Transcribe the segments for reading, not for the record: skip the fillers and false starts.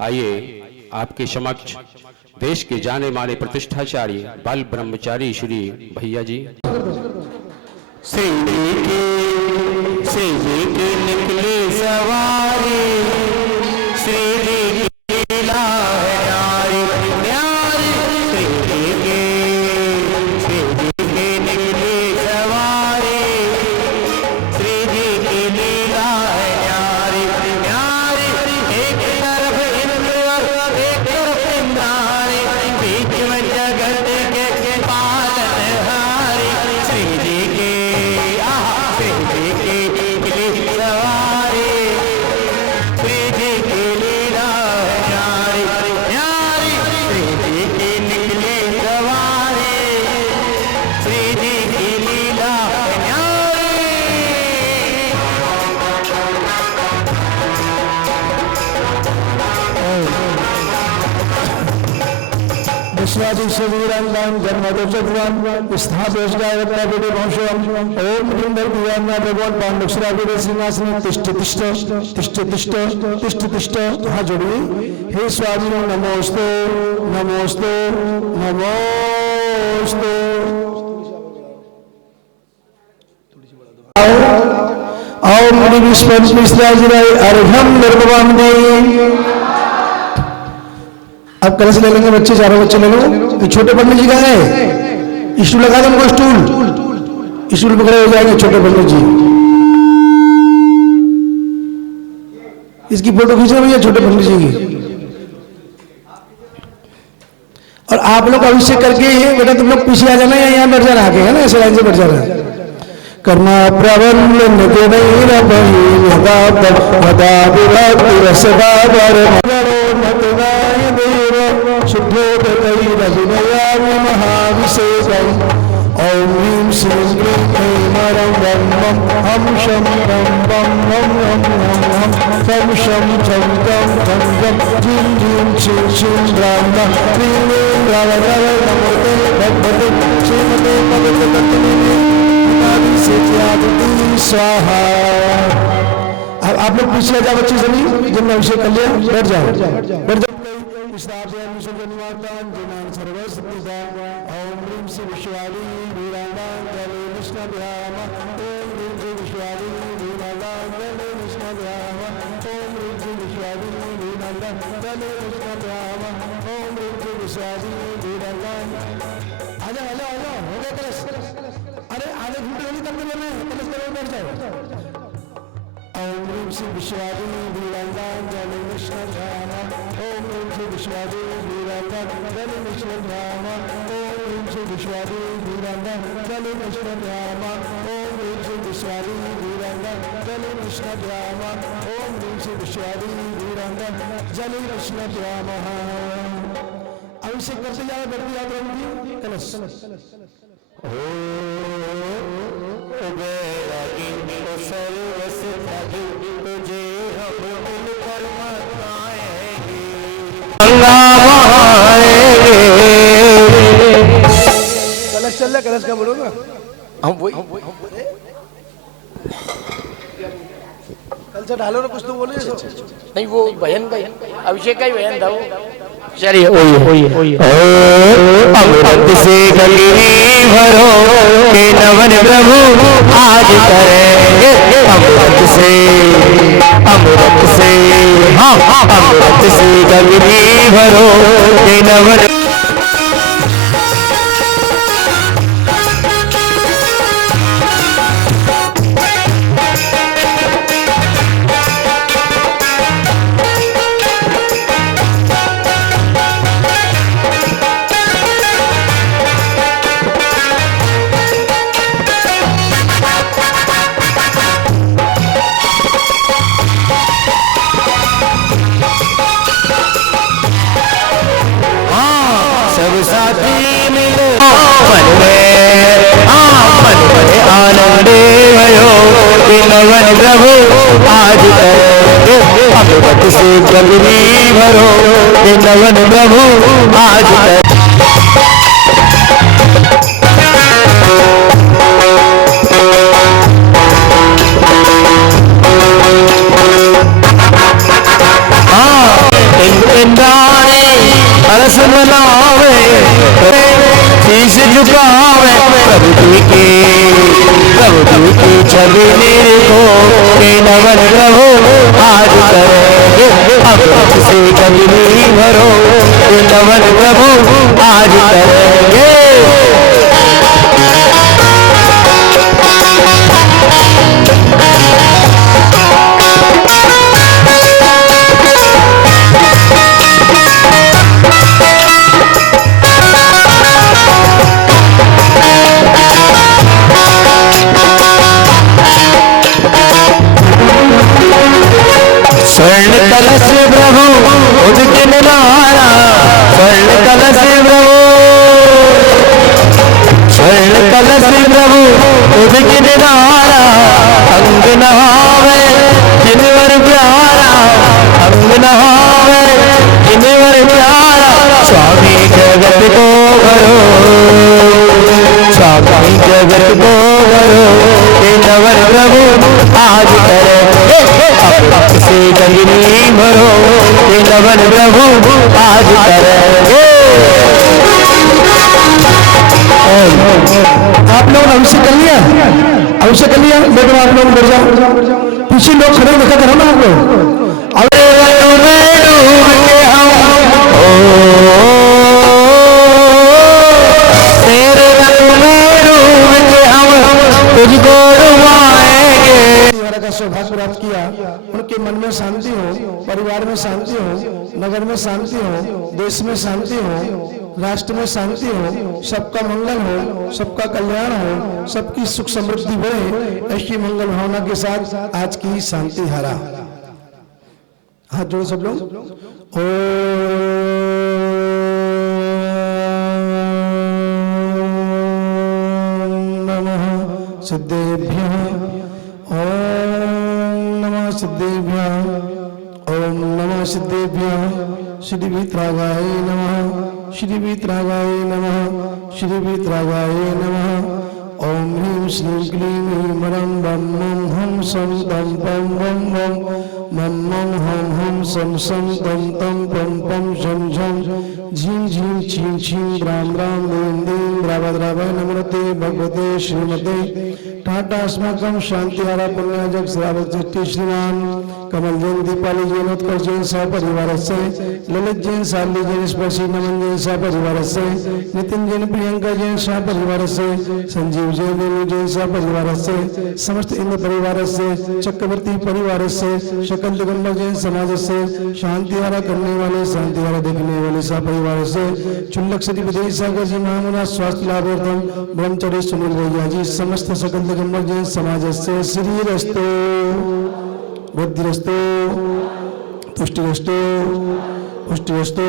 आइए आपके समक्ष देश के जाने माने प्रतिष्ठाचार्य बाल ब्रह्मचारी श्री भैया जी। श्री जी की निकली सवारी, श्री जी की लीला है न्यारी न्यारी। श्री जी की निकली सवारी, श्री जी की लीला है न्यारी न्यारी। एक तरफ इंद्र एक तरफ इंद्राणी, बीच में जगत के पालनहारी। श्री जी की विश्वादिशवीरांगां जन्मदोषभुवान् स्थापयस्गायत्नापीठे वंशम् ओम ह्रीं भगवान भगवान पांडुक्षरापीठे सिंहासने तिष्ठ तिष्ठ तिष्ठ तिष्ठ तिष्ठ तिष्ठ। हाथ जोड़िए। हे स्वामी नमोस्तु नमोस्तु नमोस्तु। आओ मुनि विश्वज मिश्राजिराय अर्घम निर्भवान देई। अब कलश ले लेंगे बच्चे, चारों बच्चे ले लो। छोटे पंडित जी का है, स्टूल लगा दो उनको, स्टूल पकड़े हो जाएंगे छोटे पंडित जी। इसकी फोटो खींचना भैया छोटे पंडित जी की। और आप लोग अभिषेक करके बेटा तुम लोग पीछे आ जाना या यहाँ बैठ जाना, आगे है ना, ऐसे लाइन से बैठ जाना। कर्मा प्रबंध शुद्धोदकैरभिनयामि महाभिषेकम्। ॐ ह्रीं श्रीं क्लीं ऐं ब्रह्मं हं शं रं बं हं हं हं हं फं शं छं तं ठं तं ह्रीं ह्रीं श्रीं श्रीं ब्रह्म क्लीं ऐं नमोते भगवते श्रीमते भगवते स्वाहा। अब आप लोग पीछे जाओ बच्चे सभी, जिनने अभिषेक कर लिया बैठ जाओ बैठ जाओ। ओम ह्रीं श्री विश्वाली वीरांगां जले विष्णुभ्याम। ओम ह्रीं श्री विश्वाली वीरांगां जले विष्णुभ्याम। ओम ह्रीं श्री विश्वाली वीरांगां जले विष्णुभ्याम। ओम ह्रीं श्री विश्वाली वीरांगां। आजा आजा आजा, हो गया कलश। अरे आधे घंटे नहीं करने वाले, कलश करो बैठ जाओ। ओम ह्रीं श्री विश्वाली वीरांगां जले विष्णुभ्याम। ओम ह्रीं श्री विश्वाली वीरांगां जले विष्णुभ्याम। ओम ह्रीं श्री विश्वाली वीरांगां जले विष्णुभ्याम। ओम ह्रीं श्री विश्वाली वीरांगां जले विष्णुभ्याम। ओम ह्रीं श्री विश्वाली वीरांगां जले विष्णुभ्याम। अभिषेक करते जाओ, बढ़ती याद रहेगी कलश। सर्वस तुझे हम मिलकर मनाएंगे। कलश चल रहा, कलश का बोलो ना। हम वही कल से डालो ना, कुछ तो बोलो। नहीं वो भजन का अभिषेक का ही भजन था वो। चलिए अमृत से गंगी भरो के नवन प्रभु आज करेंगे। अमृत से हाँ अमृत से गंगी भरो के नवन। आनंदे भयो नवन प्रभु आज करेंगे। अमृत से गंगी भरो नवन प्रभु आज कलश बनावे शीश झुकावे प्रभु जी की छवि को नवन प्रभु आज करेंगे अब से कभी नहीं भरो नवन प्रभु आज करेंगे। स्वर्ण कलश प्रभु उदित नारा स्वर्ण कलश प्रभु स्वर्ण कलश प्रभु उदित नारा अंग नहावे जिनवर प्यारा अंग नहावे जिनवर प्यारा स्वामी जगत को भरो स्वामी जगत को भरो नवन प्रभु आज करेंगे से गली भरो नवन प्रभु आज करेंगे। आप लोग अभिषेक कर लिया? अभिषेक कर लिया? लेकिन आप लोग बढ़ जाओ, पीछे लोग खड़े देखा करो ना आप लोग। का सौभाग्य प्राप्त किया, उनके मन में शांति हो, परिवार में शांति हो, नगर में शांति हो, देश में शांति हो, राष्ट्र में शांति हो, सबका मंगल हो, सबका कल्याण हो, सबकी सुख समृद्धि बढ़े, ऐसी मंगल भावना के साथ आज की शांति हारा। हाथ जोड़ो सब लोग। ओम नमः सिद्धेभ्यः सिद्धेभ्यः ओम नमः सिद्धेभ्यः श्री वीतरागाय नमः श्री वीतरागाय नमः श्री वीतरागाय नमः। ओम ह्रीं श्रीं क्लीं ह्रीं वरं वं मं हं सं तं पं वं वं मं मं हं हं सं सं तं तं पं पं शं झं झीं झीं छीं छीं द्रां द्रां दीं दीं द्रावद्रावय नमोते भगवते श्रीमते टाटास्माकं शांतिहारा पुण्याजक श्रावक श्रीमान कमल जैन दीपाली जैन उत्कर्ष जैन सपरिवार से ललित जैन शाली जैन स्पर्शी नमन जैन सपरिवार से नितिन जैन प्रियंका जैन सपरिवार से संजीव जैन वेणु जैन सपरिवार से समस्त इंद्र परिवार से चक्रवर्ती परिवार से शकल दिगंबर जैन समाज से शांतिहारा करने वाले शांतिहारा देखने वाले सपरिवार से चुल्लक श्री विजय सागर जी महामुना स्वास्थ्य लाभार्थम ब्रह्मचर्य सुनील भैया जी समस्त सकल दिगंबर जैन समाज से श्री रस्तो बुद्धिरस्तो तुष्टिरस्तो पुष्टिरस्तो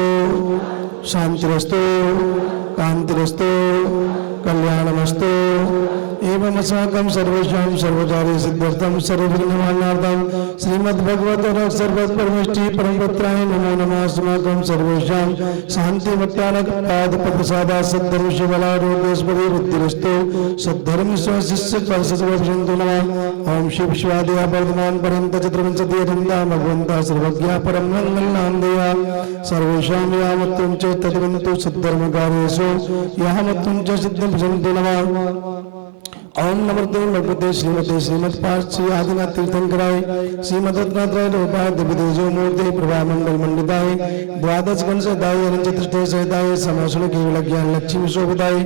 शांतिरस्तो कांतिरस्तो कल्याणमस्तो एवं अस्माकं सर्वेषां सर्वकार्य सिद्ध्यर्थं सर्वविघ्ननिवारणार्थं श्रीमद्भगवत सर्वपरमेष्टि परमपुत्राय नमो नमः। अस्माकं सर्वेषां शान्तिमत्यानपादप्रसादा सद्धर्म शिवलारोग्यस्पति बुद्धिरस्तो सद्धर्म शिष्य परसत्वभिषन्तु नमः। ओम शिव शिवादया वर्धमान पर्यन्त चतुर्विंशति अनन्ता भगवन्ता सर्वज्ञा परं मङ्गलनां देया सर्वेषां यावत्त्वं च तद्वन्तु सद्धर्मकार्येषु यावत्त्वं च सिद्धिं नमः। ओम नमस्ते भगवते श्रीमते श्रीमद पार्थ श्री आदिनाथ तीर्थंकराय श्रीमद रत्नात्रय रूपाय दिव्यतेजो मूर्ति प्रभा मंडल मंडिताय द्वादश गणसहिताय अनंतचतुष्टय सहिताय समासुन केवल ज्ञान लक्ष्मी शोभिताय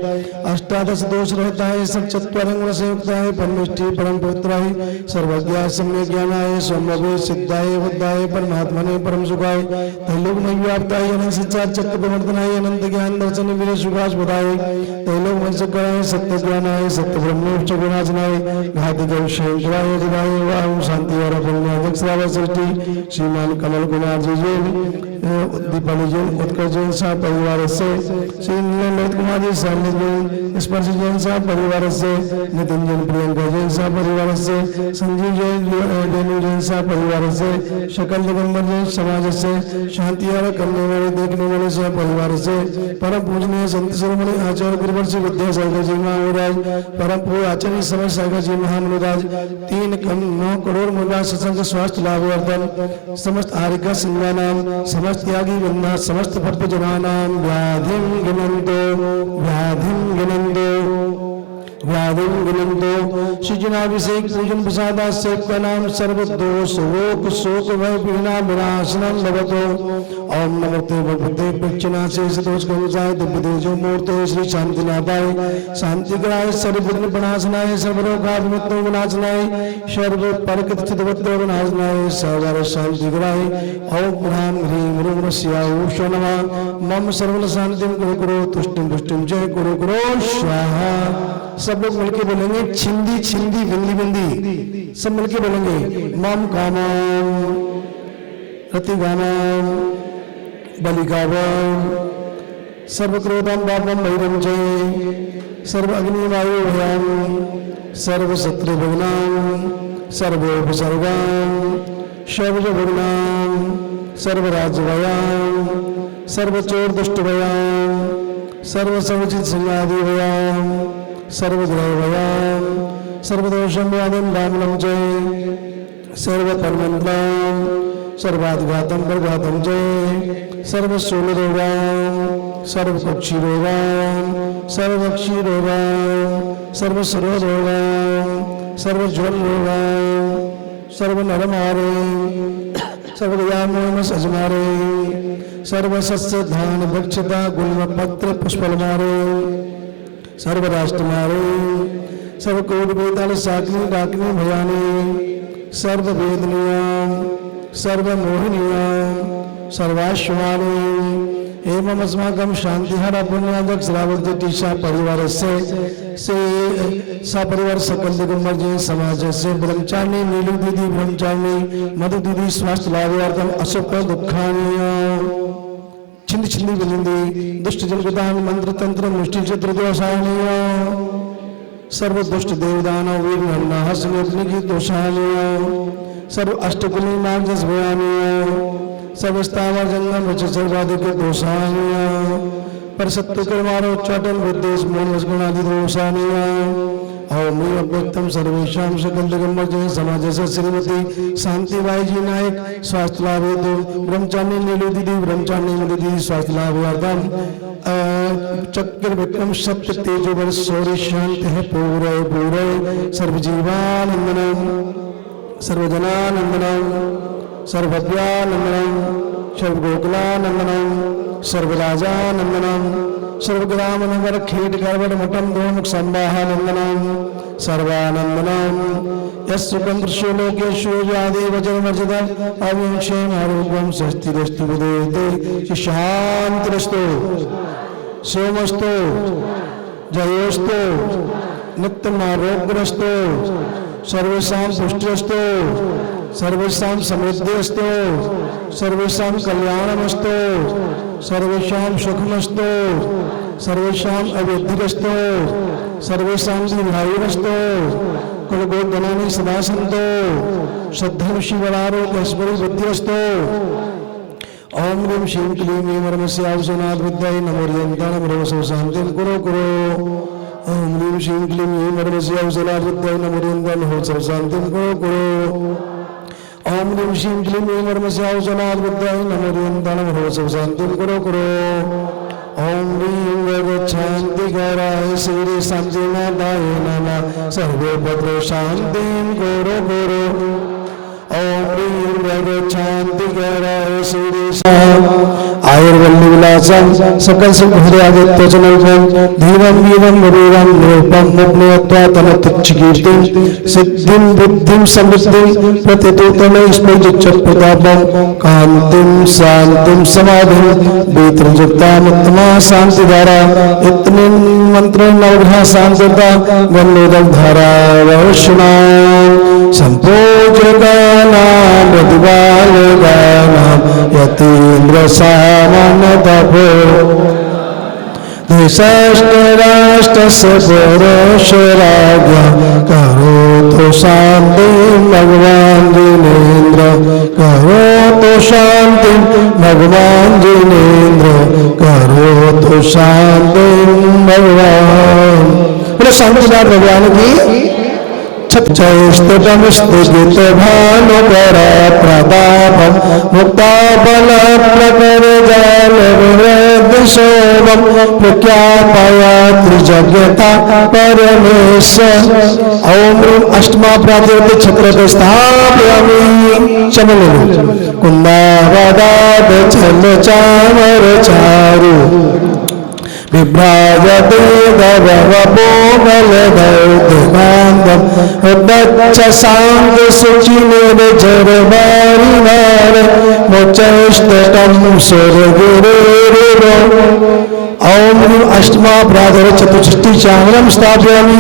अष्टादश दोष रहताय सच्चत्वरं गुण संयुक्ताय परमेष्टि परम पुत्राय सर्वज्ञ सम्य ज्ञानाय स्वमवे सिद्धाय बुद्धाय परमात्मने परम सुखाय त्रैलोक्य व्याप्ताय अनंत संसार चक्र प्रवर्तनाय अनंत ज्ञान दर्शन विजय सुखास्पदाय त्रैलोक्य वंशकाय सत्य ज्ञानाय सत्य ब्रह्म गुणाजनाय घातिक शंकराय दिवाय वाम शांति और पुण्याजक श्रावक सृष्टि श्रीमान कमल कुमार जी दीपाली जैन उत्कर्ष जैन साह परिवार से श्री ललित कुमार जी शालिनी जैन स्पर्श जैन साह परिवार से नितिन जैन प्रियंका जैन साह परिवार से संजीव जैन वेणु जैन साह परिवार से शकल दिगंबर जैन समाज से शांतिहारा करने वाले देखने वाले सह परिवार से परम पूजनीय संत शिरोमणि आचार्य गुरुवर्ष विद्यासागर जी महाराज परम पूज्य आचार्य समझ सागर जी महामनुराज 3 कम 9 करोड़ मूला सत्संग स्वास्थ्य लाभवर्धन समस्त आरिका सिंहानाम समस्त यागी वृंदा समस्त भक्तजनानाम व्याधिं गिनंदो श्रीजनाभिषेक पूजन प्रसादा से का नाम सर्व दोष रोग शोक भय विघ्ना विनाशनम भवतो ओम नमस्ते भगवते प्रत्यनाशे दोष कमुचाय दिव्य तेजो मूर्ते श्री शांतिनाथाय शांतिग्राय सर्वविघ्न विनाशनाय सर्वरोगाभिमुक्तो विनाशनाय सर्व परकित चितवत्तो विनाशनाय सर्वर शांतिग्राय ओम ह्रां ह्रीं ह्रूं स्याऊ नमः मम सर्व शांतिं कुरु कुरु तुष्टिं पुष्टिं च कुरु कुरु स्वाहा। सब लोग मिलके बोलेंगे छिंदी छिंदी बिंदी बिंदी सब मिलके बोलेंगे मम कामम रति गामम बलिकावम सर्व क्रोधम पापम भैरम जय सर्व अग्नि वायु भयम सर्व शत्रु भग्नाम सर्वोपसर्गाम सर्वज भग्नाम सर्व राज्यवयाम सर्व चोर दुष्ट भयाम सर्व सर्वचित संयादि भयाम सर्वग्रहभयाम सर्वदोषं व्याधिं दामनं जय सर्वपरमन्त्रं सर्वाधिघातं परघातं जय सर्वशूलरोगां सर्वपक्षीरोगां सर्वपक्षीरोगां सर्वसर्वरोगां सर्वज्वलरोगां सर्वनरमारे सर्वगयामोन सजमारे सर्वसस्य धान भक्षता गुल्मपत्र पुष्पलमारे सर्वराष्ट्र मारे सर्व कोट बेताल साकनी डाकनी भयानी सर्व वेदनियाम सर्व मोहिनियाम सर्वाश्वानी एवं अस्माकं शांतिहर पुण्यादक श्रावक टीशा परिवार से सपरिवार सकल दिगंबर जी समाज से ब्रह्मचारिणी नीलू दीदी ब्रह्मचारिणी मधु दीदी स्वास्थ्य लाभार्थम अशोक दुखानिया छिंद छिंदी बिलिंदी दुष्ट जलगदान मंत्र तंत्र मुष्टि चित्र दोषानिय सर्व दुष्ट देवदानव वीर नाहस अग्नि की दोषानिय सर्व अष्टकुली नागजस भयानिय सर्व स्थावर जंगम रच सर्वादि के दोषानिय पर सत्य कर्मारो चटन विद्वेष मोह गुणादि दोषानिय ओम व्यक्तम सर्वेशां सकल दिगंबर जय समाज से श्रीमती शांतिबाई जी नायक स्वास्थ्य लाभ हेतु ब्रह्मचारिणी नीलू दीदी ब्रह्मचारिणी मधु दीदी स्वास्थ्य लाभार्थम चक्र विक्रम सप्त तेजो वर सौर्य शांति है पूरे पूरे सर्वजीवानंदनम सर्वजनानंदनम सर्वभव्यानंदनम सर्वगोकुलानंदनम सर्वराजानंदनम सर्वग्राम नगर खेट गड़बड़ मठम दोमुख संवाहानंदनम सर्वानंदनम यस्सुकं दृश्योलोकेषु यादे वज्रमर्जित अविंशेम आरोग्यम स्वस्तिरस्तु विदेते शांतिरस्तु सोमस्तु जयोस्तु नित्यम आरोग्यस्तु सर्वेषां पुष्टिरस्तु सर्वेषां समृद्धिरस्तु सर्वेषां कल्याणमस्तु सर्वेषां सुखमस्तु सर्वेषां अवृद्धिरस्तु सर्वेषां दीर्घायुरस्तु कुलगोधनानि सदा सन्तो श्रद्धं शिवरारोग्यस्मरि बुद्धिरस्तु ओम ह्रीं श्रीं क्लीं ऐं वरमस्य आवसनाथ विद्याय नमोर्यन्तां नमो शान्तिं कुरु कुरु ओम ह्रीं श्रीं क्लीं ऐं वरमस्य आवसनाथ विद्याय नमोर्यन्तां नमो शान्तिं कुरु कुरु ओम ह्रीं श्रीं क्लीं ऐं वरमस्य आवसनाथ विद्याय नमोर्यन्तां नमो शान्तिं कुरु कुरु ओम ह्रीं शांति गौराय श्री शांतिनाथाय नमः सर्वे भद्रो शांतिं कुरु कुरु ओम ह्रीं शांति गौराय श्री आयुर्वल्ली विलासम सकल सुख हृदयादित्य चनल्पम धीरम वीरम वरीरम निरूपम मुप्नयत्वा तनतुच्च कीर्तिं सिद्धिं बुद्धिं समृद्धिं प्रतितोतले स्फुजिच्च प्रतापम कांतिं शांतिं समाधिं भीतरजुक्तामुत्तमा शांतिधारा इतने मंत्र नवग्रह शांतिता गन्नोदक धारा वैष्णव संपूज्यकानां प्रतिपालकानां यतीन्द्र सामान्य तपो देशराष्ट्रस्य पुरुषराज्ञा करोतु शान्तिं भगवान् जिनेन्द्र करोतु शान्तिं भगवान् जिनेन्द्र करोतु शान्तिं भगवान् शांतिनाथ भगवान की छत्रस्तुतमस्तुजित भानुकरा प्रतापम मुक्ता बल प्रकर जाल विवृद्ध शोभम प्रख्यापया त्रिजगता परमेश्वर ओम अष्टमा प्रातिपद छत्र स्थापयामि चमल कुंदावदाद चल चामर चारु विभ्राजते दवपोगलदौदिनान्दम् उद्दच्च शान्त शुचि निर्जर बारिवार मोचष्टकं सुरगिरिरो ओम अष्टमा प्रातः चतुष्टि चांगलम स्थापयामि।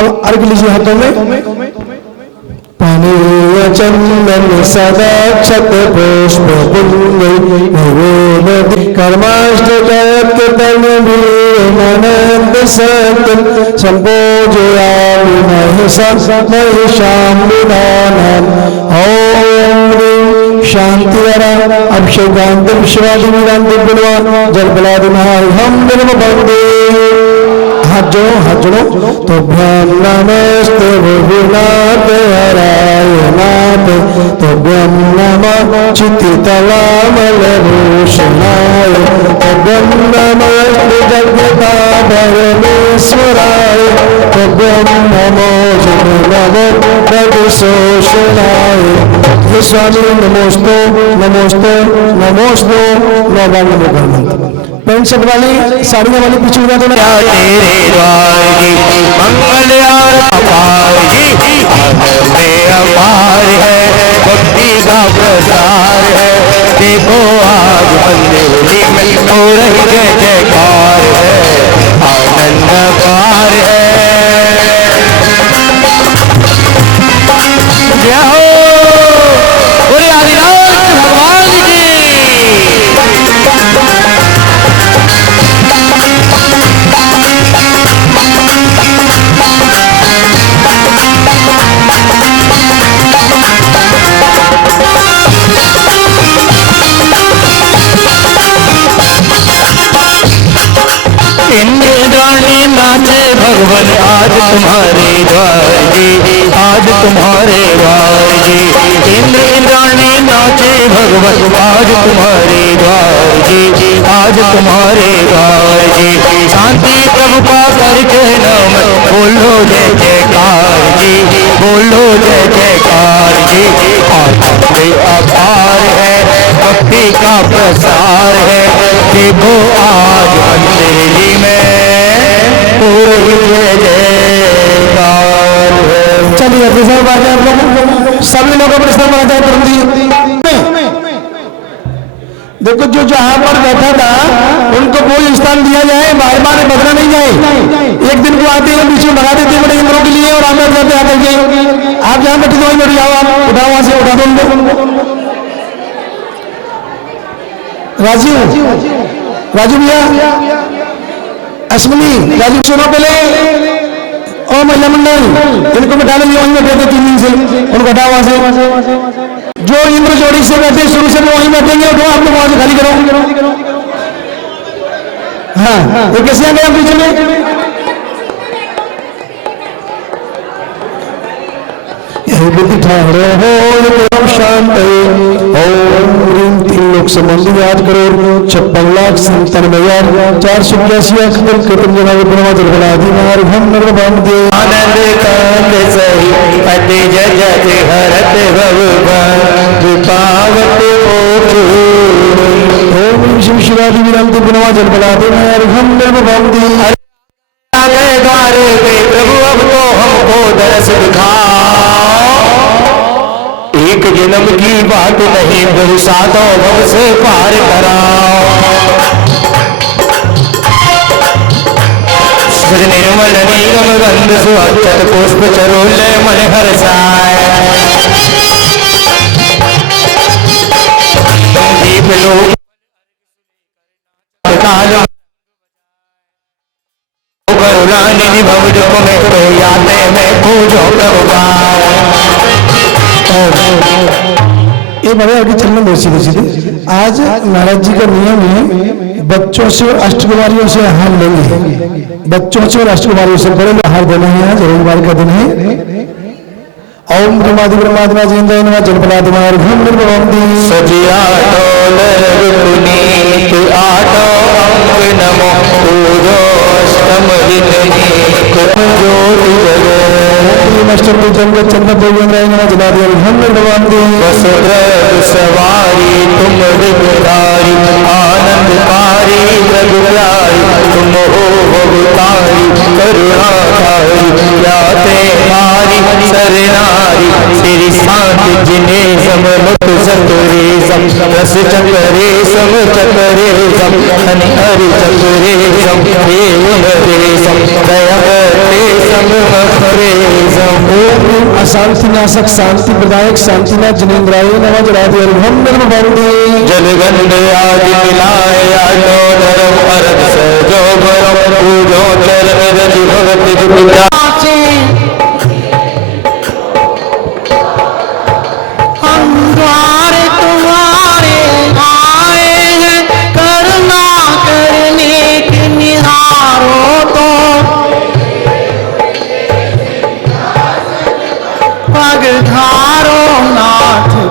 अब अर्घ लीजिए हाथों में। पानीय चंदन सदा क्षत पुष्प कर्माष्टक तन वीरनंद सत्यम संपोजयामि महिषाम्बिनानम् ओम शांतिवरा अभिषेकांतम शिवादिवीरांतिम गुणवा जलबलादिमहार्घम निर्मबंदे। हाथ जोड़ो तो भ्यम नमस्ते विनाथ हराय नाथ तो भ्यम नमः चित्तलामलभूषणाय तो भ्यम नमस्ते जगता परमेश्वराय तो भ्यम नमो नमो प्रभुशोषणाय। स्वामी नमोस्तो नमोस्तो नमोस्तो नमो नमो। पैंट शर्ट वाली साड़ियाँ वाली पीछे उड़ा देना। तेरे द्वार की मंगल अपार जी में अपार है भक्ति का प्रसार है। देखो आज मंदिर में हो रही जय जयकार है आनंद पार है। जय हो बोले आदिनाथ भगवान की। इंद्राणी नाचे भगवान आज तुम्हारे द्वार जी आज तुम्हारे द्वार जी। इंद्राणी नाचे भगवान आज तुम्हारे द्वार जी आज तुम्हारे द्वार जी। शांति प्रभु का करके नाम बोलो जय जयकार जी बोलो जय जयकार जी। आनंद अपार है भक्ति का प्रसार है। देखो आज मंदिर जी में पूरी जय जयकार है। चलिए सभी लोग प्रश्न बना जाए तुरंत ही। देखो जो जहां पर बैठा था उनको कोई स्थान दिया जाए बार बार बदला नहीं जाए। एक दिन को आते हैं बीच में भगा देते हैं बड़े इंद्रों के लिए और आप जाते आकर के आप जहां बैठे तो वहीं बैठ जाओ। आप उठाओ वहां से उठा दो उनको। राजू भैया अश्विनी राजू सुनो पहले और महिला मंडल इनको बैठा लो वहीं बैठे थे 3 दिन से उनको हटाओ वहां से। जो इंद्र जोड़ी से बैठे शुरू से वो वहीं बैठेंगे उठो आप लोग वहां से खाली करो। हाँ ये कैसे आ गया पीछे में। बुद्धि ठाड़े हो शांत ओम ह्रीम 3 लोग संबंध याद करो 56,97,481 कृतम जना हम निर्भंदे आनंद कांद सही पति जगत हरत भगवान पावत ओम शिव शिवादि विराम गुणवा जल बला दे हम निर्भंदे। द्वारे पे प्रभु अब तो हमको दर्श दिखाओ। एक जन्म की बात नहीं प्रभु सातों भव से पार कराओ। निर्मल नीलम गंध सुअक्षत पुष्प चरोले मन हर्षाय। दीप लोक करुणानिधि भव दुख में तो याते में पूजो प्रभुपाल। ये बड़े आगे चलने दो सीधे सीधे। आज महाराज जी का नियम है बच्चों से और अष्टकुमारियों से हार लेंगे, बच्चों से और अष्टकुमारियों से बड़े लोग हार देना है। आज रविवार का दिन है। ओम ब्रह्मादि ब्रह्मात्मा जिंद्राय नमः जलपलादिमार घूम निर्भवंती सजिया डोल रुकुनीत आठो अंग नमो पूजो अष्टम विघ्नेक ज्योति जगो अष्टम जंगत चंद्र देवेंद्राय नमः जलादिमार घूम निर्भवंती वसुद्रव सवारी तुम विघ्नहारी आनंदकारी रघुराई तुम हो भवतारी करुणाधारी याते मारी सरनारी श्री शांत जिने सममुख सतरे सम रस चक्रे सम चक्रे सम हनि हरि चक्रे सम देव हरे सम दया करे सम मखरे सम ओम अशांति नाशक शांति प्रदायक शांतिनाथ जिनेन्द्राय नमः जलादिमार घूम निर्भवंती जलगंध आदि मिलाए आटो धर्म अरत सजो भरम पूजो चरण रज भगति पिता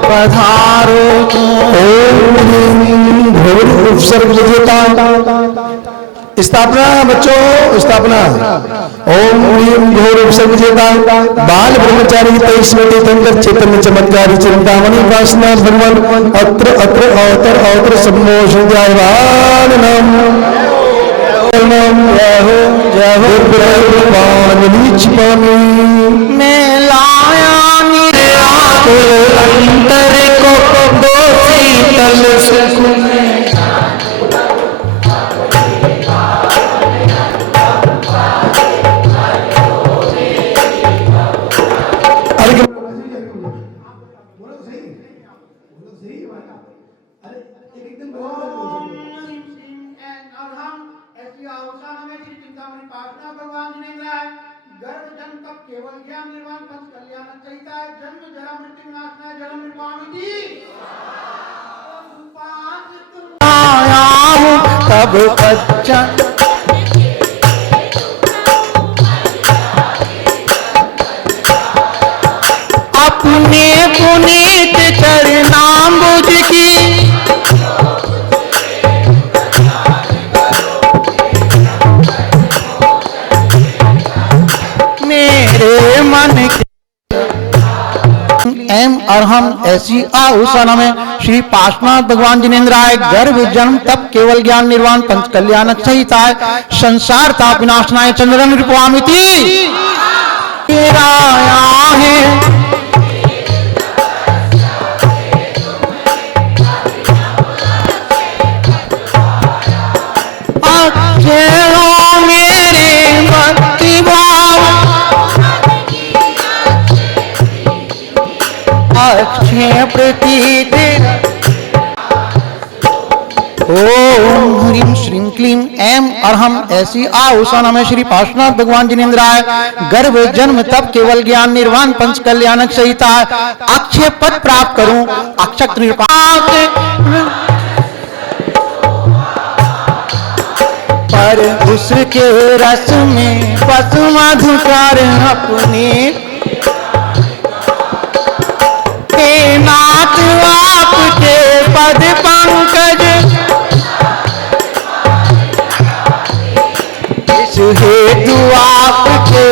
पधारो ओम घोर उपसर्ग विजेता स्थापना बच्चों स्थापना। ओम ह्रीम घोर उपसर्ग विजेता बाल ब्रह्मचारी तेईसवें तंत्र चैतन्य चमत्कारी चिंतामणि वासना भगवान अत्र अत्र अवतर अवतर सम्मोषध्यायवान नम नम जय हो भगवान नीच पामी मैं लाया अंतर को दो शीतल सुख केवल ज्ञान निर्वाण पंच कल्याण चैता जन्म जरा मृत्यु विनाशनाय जन्म निर्वाणिति आया हूँ तब बच्चा अपने पुनीत चरणाम्बुज की मेरे मन के एम अरहम ऐसी आहुषण में श्री पार्श्वनाथ भगवान जिनेन्द्राय गर्भ जन्म तप केवल ज्ञान निर्वाण पंच कल्याण सहिताय संसार ताप विनाशनाय चंद्रन रूपवामिति आया है मेरे भक्ति भाव अक्षय प्रतीत ओम ह्रीं श्रीं क्लीं ऐं अरहम ऐसी आहुषण में श्री पार्श्वनाथ भगवान जिनेन्द्राय गर्भ जन्म तप केवल ज्ञान निर्वाण पंच कल्याणक सहिता अक्षय पद प्राप्त करूं अक्षत निपात पर उसके रस में बस मधुकर अपने नाथ आपके पद पंकज इस हेतु आपके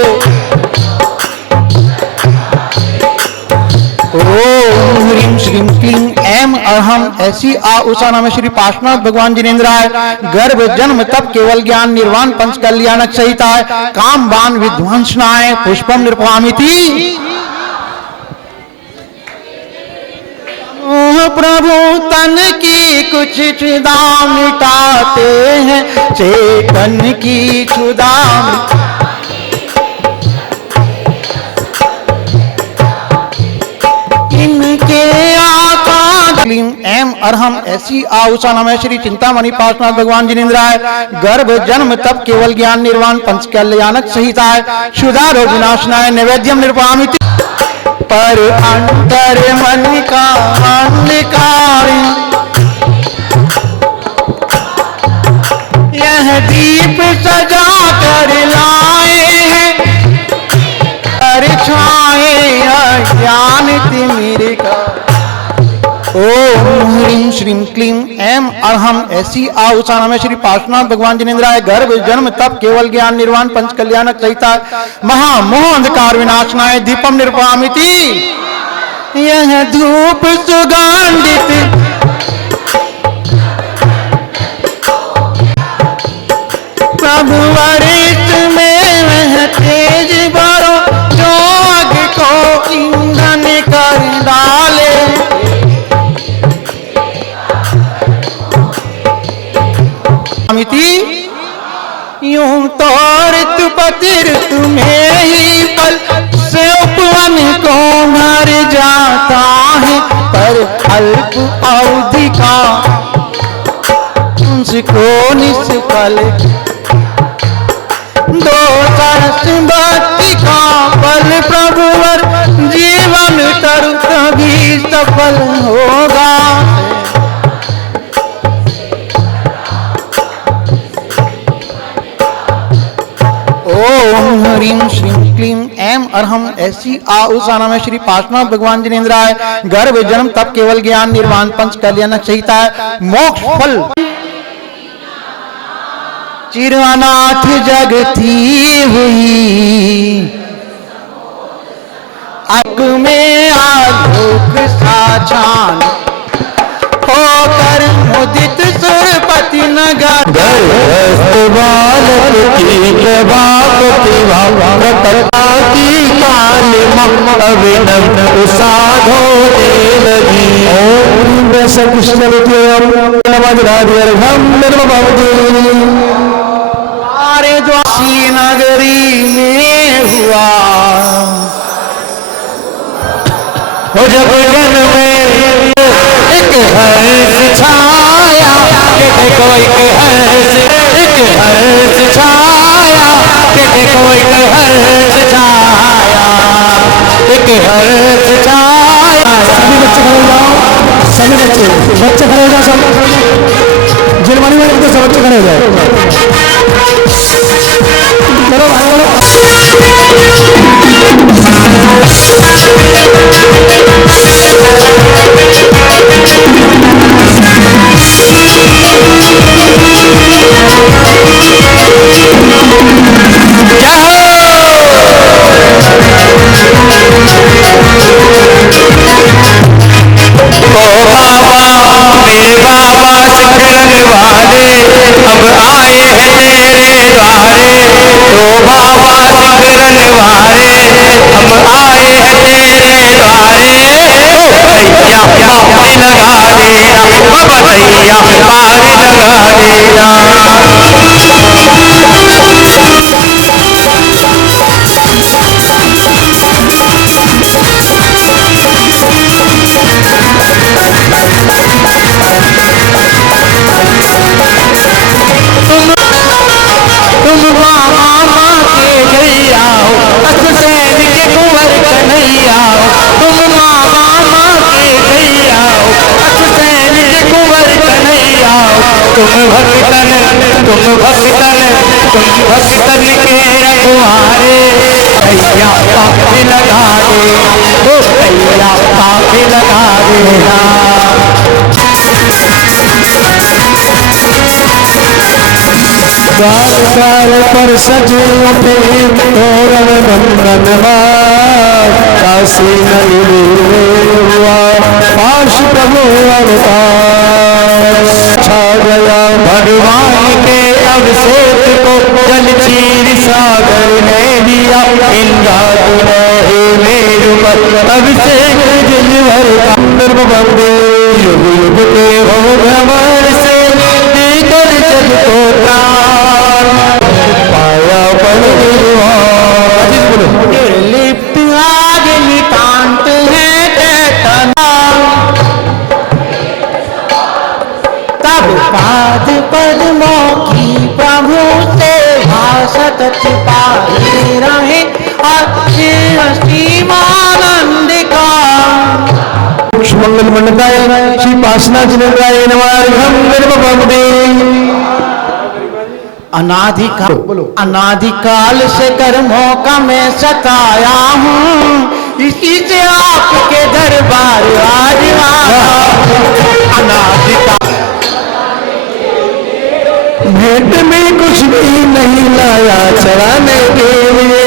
ओम ह्रीं श्रीं क्लीं ऐं अरहम ऐसी आहुषण में श्री पार्श्वनाथ भगवान जिनेन्द्राय गर्भ जन्म तप केवल ज्ञान निर्वाण पंच कल्याणक सहिता काम बाण विध्वंसनाय पुष्पम निर्पवामिति प्रभु तन की कुछ क्षुधा मिटाते हैं चेतन की क्षुधा इनके आका क्लीं ऐं अरहम ऐसी आहुषण में श्री चिंतामणि पार्श्वनाथ भगवान जिनेन्द्राय गर्भ जन्म तप केवल ज्ञान निर्वाण पंच कल्याणक सहिता क्षुधा रोग विनाशनाय नैवेद्यम निर्पवामिति पर अंतर मन का अंधकार यह दीप सजा कर लाए हैं कर छाए अज्ञान तिमिर का। ओम ह्रीं श्रीं क्लीं ऐं अरहं ऐसी आहुसाना में श्री पार्श्वनाथ भगवान जिनेन्द्राय गर्भ जन्म तप केवल ज्ञान निर्वाण पंच कल्याणक सहिता महामोह अंधकार विनाशनाय दीपम निर्वामिति। यह धूप सुगंधित प्रभु वरिष्ठ में वह तेज भरो जो आग को ईंधन कर डाले। यूं तो ऋतुपति तुम्हें ही पल से उपवन को भर जाता है पर अल्प अवधि का उसको निष्फल दो सरस भक्ति का पल प्रभुवर जीवन तरु कभी सफल होगा। ओम ह्रीं श्रीं क्लीं ऐं अरहं ऐसी आहुसाना में श्री पार्श्वनाथ भगवान जिनेन्द्राय गर्भ जन्म तप केवल ज्ञान निर्वाण पंच कल्याणक सहिता मोक्ष फल। चिरनाथ जगती हुई अग में आलोक साचान होकर मुदित सुरपति नगर बालक की प्रभावती भावता की काल अभिनव साधो लगी। ओम कृष्ण हमारे द्वासी नगरी में हुआ हो जब जन में एक हर्ष छाया कि देखो एक हर्ष छाया कि देखो एक हर्ष छाया एक हर्ष छाया। सभी बच्चे खड़े हो जाओ सब जिलवानी में तो सब बच्चे खड़े हो जाओ। चलो भक्तन के रखवारे भैया पापी लगा दे वो भैया पापी लगा देना। द्वार काल पर सजे प्रेम तोरण बंधनवार काशी नगरी में हुआ पाश प्रभु अवतार। छा गया भगवान के अभिषेक को जल चीर सागर ने दिया इंद्रा ही मेरु पर अभिषेक जल भर का बंदे युग युग के हो भ्रमण से देकर जग को प्राण पाया बल लिप्त आग नितांत है चेतना तब पाद पद्मों की प्रभु से भाषत छिपाए रहे अक्षीमानंद मंगल मंडपाय श्री पासना जिनेन्द्राय नमः अनादिकाल से कर्मों का मैं सताया हूँ, इसी से आपके दरबार आज अनादिकाल भेंट में कुछ भी नहीं लाया चढ़ाने के लिए,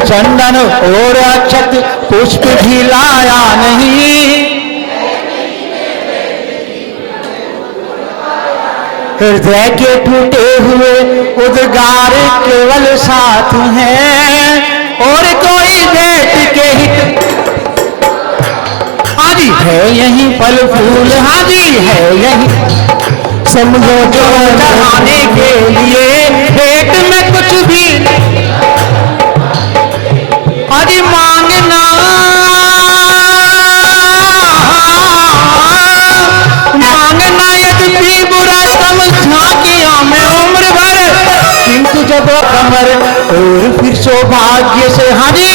चंदन और अक्षत पुष्प भी लाया नहीं, हृदय के टूटे हुए उद्गार केवल साथ हैं, और कोई भेंट के हित हाजी है यही फल फूल, हाजी है यही समझो जो चढ़ाने के लिए भेंट में कुछ भी हाजी मांगना यद्यपि बुरा समझा किया मैं उम्र भर, किंतु जब कमर और फिर सौभाग्य से हाजी,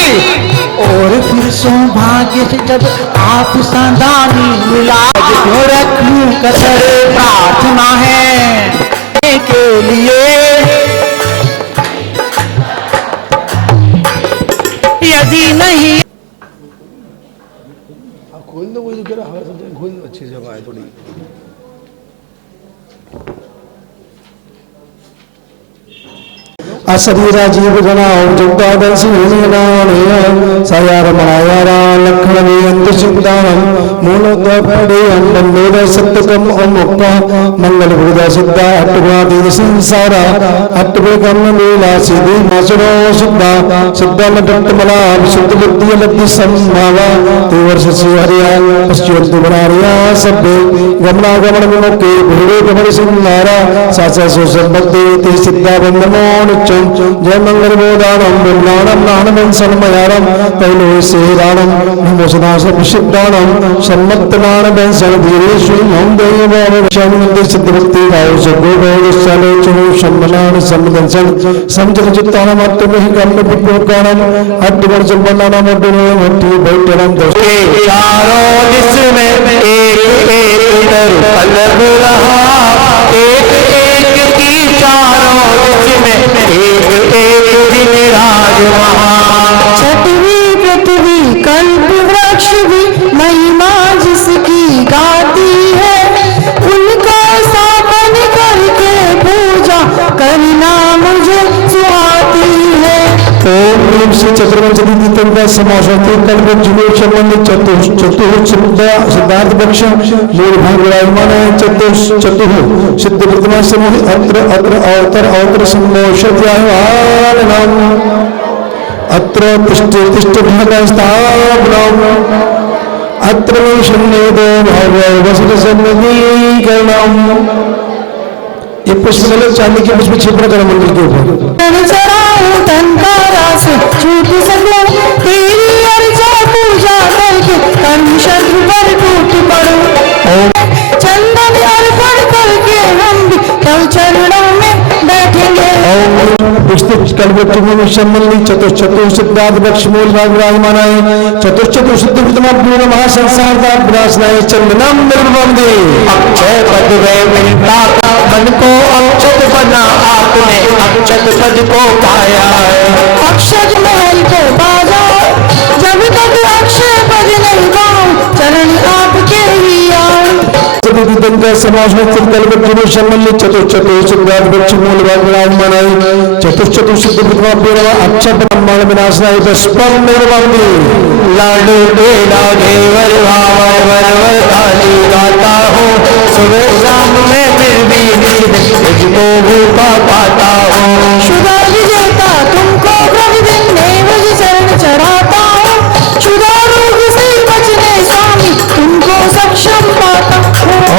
और फिर सौभाग्य से जब आप संदानी मिला, जो रखूं कसर प्रार्थना है के लिए, यदि नहीं खोल दो, वही तो कह रहा हवा सब खोल दो, अच्छी जगह है थोड़ी। असरीरा जीव गणाओ जुग्दादन सिंहनान सायार मनायारा लखन नियंत सिद्धानम मूलोद्भवदेयं बंदेव सत्यकम अमुक्ता मंगल गुरुदा सिद्धा अट्टगुणादीन संसारा अट्टवेकम लीला सिद्धि मासुरो सिद्धा सिद्धा नटमला विशुद्ध बुद्धि लब्धि संभावा तेवर्ष से हरिया पश्चिम बनारिया सभ्य गमनागमन विमुक्ति भूरे गमन सिंहारा सासा सो संबद्धि ते सिद्धा बंधमो निच्च जय मंगल बोधानम ब्रह्मांडम नानम सन्मयानम पहलो से राणम नमोसनासम सिद्धानम सन्मत्तनान बेंसन धीरेशु हम देव शरणं सिद्धभक्ति भाव सगो भव चले चो सम्मनान सम्मदंसन समजन चित्तानम अत्तमहि कर्म विप्रोकानम अद्भुत संपन्नानम अद्भुत भक्ति बैठनम दस्ते चारों दिशा में एक अलग रहा, एक की चारों दिशा में एक दिन राज वहाँ, छठवीं पृथ्वी कल्प वृक्ष भी महिमा जिसकी गाती है, उनका स्थापन करके पूजा करना मुझे सुहाती है। ओम ह्रीं श्री चतुर्वंशति तीर्थंकर समासोति कल्प जुगोर संबंधित चतुः सिद्धार्थ बक्ष मूल भाग विराजमान है चतुः सिद्ध प्रतिमा समूह अत्र अवतर संमोषत्याह्वानम अत्र तिष्ठ भागस्थापनम अत्र शन्निधो भववसत सन्निधिकरणम। ये पुष्प चांदी के पुष्प छिपड़ा कर मंदिर के ऊपर तन का रास छूट सकूं, तेरी अर्चा पूजा करके कर्म शत्रु पर टूट पड़ूं, चंदन अर्पण करके हम भी कल चरणों में बैठेंगे। कल्पतुम सम्मल्ली चतुः सिद्धार्थ वृक्ष मूल भाग विराजमान है चतुः सिद्ध प्रतिमा पूर्ण महासंसार का विनाशनाय चंदनम निर्वंदे अक्षय पद में मिलता मन को अक्षत बना आपने अक्षत पद को पाया है, अक्षत महल को बाजा जब तक अक्षय पद नहीं पाऊं चरण आपके ही का समाज में कल्पतुम सम्मल्ली चतुः सिद्धार्थ वृक्ष मूल भाग विराजमान है चतुः सिद्ध प्रतिमा पूर्ण अक्षय ब्रह्मांड विनाशनाय पुष्पम निर्वंदे लाडू बेड़ा घेवर भावर वरवर थाली गाता हूँ, सुबह शाम में फिर भी मुझको भूखा पाता हूँ, शुदा विजेता तुमको प्रतिदिन नेवज शरण चढ़ाता हूँ, शुदा रोग से बचने स्वामी तुमको सक्षम पाता हूँ।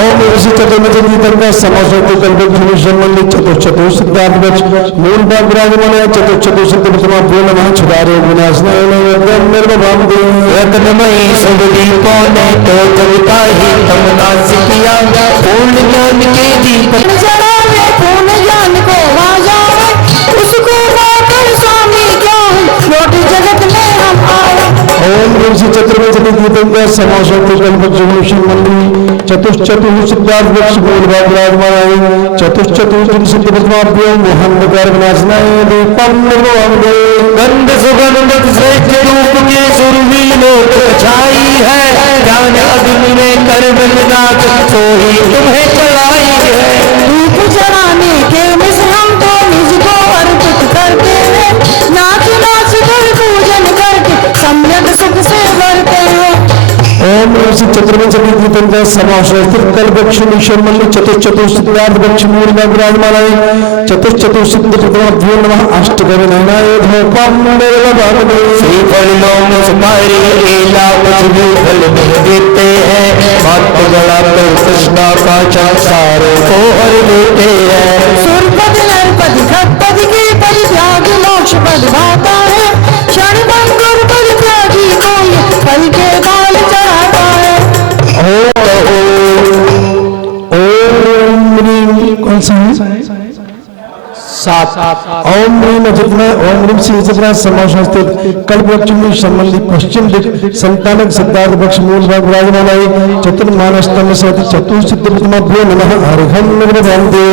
ओम ऋषि चतुर्मति का समाज में कल्पतुम सम्मल्ली चतुः सिद्धार्थ वृक्ष मूल भाग विराजमान है चतुः सिद्ध प्रतिमा पूर्ण महाछुदारे विनाशनाय निर्वंदे रत्नमयी शुभ दीपों ने तो कविता ही तमना किया, पूर्ण ज्ञान के दीप जरावे पूर्ण ज्ञान को वाजावे, उसको पाकर स्वामी क्यों लौट जगत में हम आए। ओम ऋषि चतुर्मति का समाज में कल्पवृक्षों मंदिर चतुश्चतुः सिद्धार्थ वृक्ष मूल भाग विराजमान चतुश्चतुः सिद्ध प्रतिमाभ्यो मोहनकार विनाशनाय दीपम निर्मोहंगे गंध सुगंधित श्रेष्ठ रूप के सुरभि लोक छाई है ज्ञान अग्नि में कर नाच सोही तुम्हें चढ़ाई है धूप जलाने के मिस हम तो निज को अर्पित करते हैं नाच नाच कर पूजन करके सम्यक सुख से भरते हैं ओम श्री चतुर्विंश तीर्थंकर समाश्रय कल्पवृक्ष मल्ल चतुश्चतुः सिद्धार्थ वृक्ष मूल में विराजमान चतुश्चतुः सिद्ध प्रतिमाभ्यो नमः अष्टकर नयनाय धूपम निर्वभावने श्रीफल लोम सुपारी लीला कुछ भी फल नहीं देते हैं भक्त गला पर कृष्णा का संसार को हर देते हैं सुरपद नरपद खपद के परित्याग मोक्ष पद भाता है क्षण भंगुर परित्यागी को ये पल के बाल चढ़ाता है ओम ह्रीम कौन सा है सात ओम ह्रीम जितना ओम ह्रीम से जितना समाश्रय कल्पवृक्ष में संबंधी पश्चिम दिख संतानक सिद्धार्थ वृक्ष मूल भाग विराजमान है चतुर्मानस्तम सहित चतुर्सिद्ध प्रतिमाभ्यो नमः अर्घं निर्वहन्ते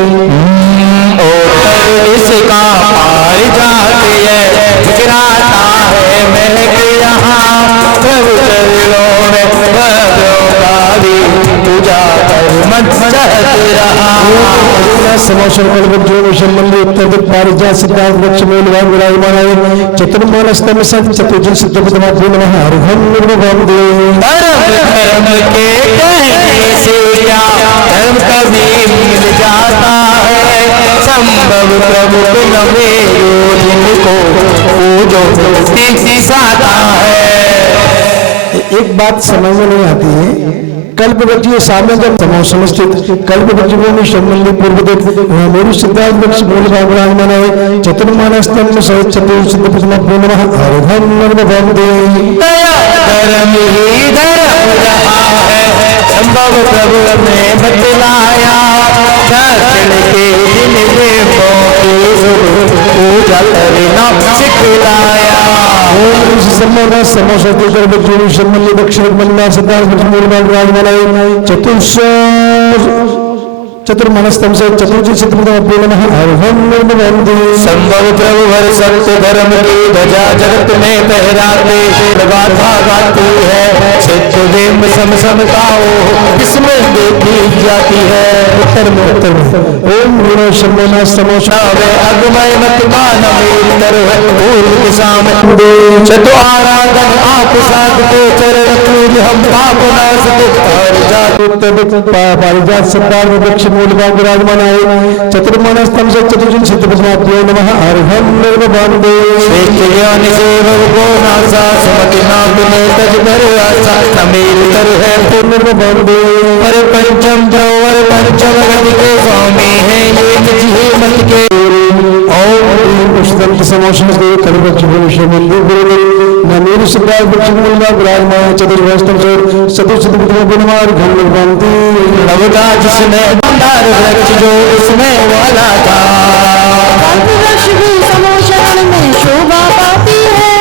इसका पार जाते है गिराता है महक यहाँ प्रभु चरणों में भव्यों का भी पूजा कर मन चाहते रहा समाश्रय कल्पवृक्ष में संबंधी उत्तर दिख पारिजात सिद्धार्थ वृक्ष मूल भाग विराजमान है चतुर्मानस्तम सहित चतुर्सिद्ध प्रतिमाभ्यो नमः अर्घं निर्वहन्ते धर्म के कहने से क्या धर्म कभी मिल जाता है संभव प्रभु नवे जिनको पूजो सिखाता है एक बात समझ में नहीं आती है कल्पवृक्ष सामने जब समस्थित कल्पवृक्ष में संबंधी पूर्व मेरु सिद्धार्थ वृक्ष मूल भाग विराजमान है चतुर्मानस्तम सहित चतुर्सिद्ध प्रतिमाभ्यो नमः अर्घं निर्वहन्ते धर्म ही धर्म रहा है संभव प्रभु ने बतलाया दर्शन के दिन में पूजा करना सिखलाया संबंधी दक्षिण मंदिर सिद्धार्थ मूल भाग विराजमान है चतुर्मानस्तम से चतुर्सिद्ध प्रतिमाभ्यो नमः अर्घं निर्वहन्ते संभव प्रभु हर सत्य धर्म की ध्वजा जगत में फहराते गाथा गाती है सिद्ध देव सम समताओ इसमें देखी जाती है उत्तर में ओम गुणो शंभोना समोषा वे अगमय मत मानवेतर है पूर्व दिशा में चतुराराधन आप साध को चरण पूज हम पाप नाश पारिजात सिद्धार्थ वृक्ष मूल भाग विराजमान है चतुर्मानस्तम से चतुर्सिद्ध प्रतिमाभ्यो नमः अर्घं निर्वहन्ते श्रेष्ठ ज्ञान सेवक को नासा सुमति नाम में तज कर आशा नमेर तर है निर्वहन्ते पर पंचम द्रवर पंचम गति के स्वामी है ये निज ही मत के पुष्पंत समोषण से कल्पवृक्ष मंदिर मेरु सिद्धार्थ वृक्ष मूल भाग विराजमान है चतुर्मानस्तम से चतुर्सिद्ध प्रतिमाभ्यो नमः अर्घं निर्वहन्ते नवदा जिसने मंदार वृक्ष जो उसमें वाला था कल्पवृक्ष भी समोषण में शोभा पाती है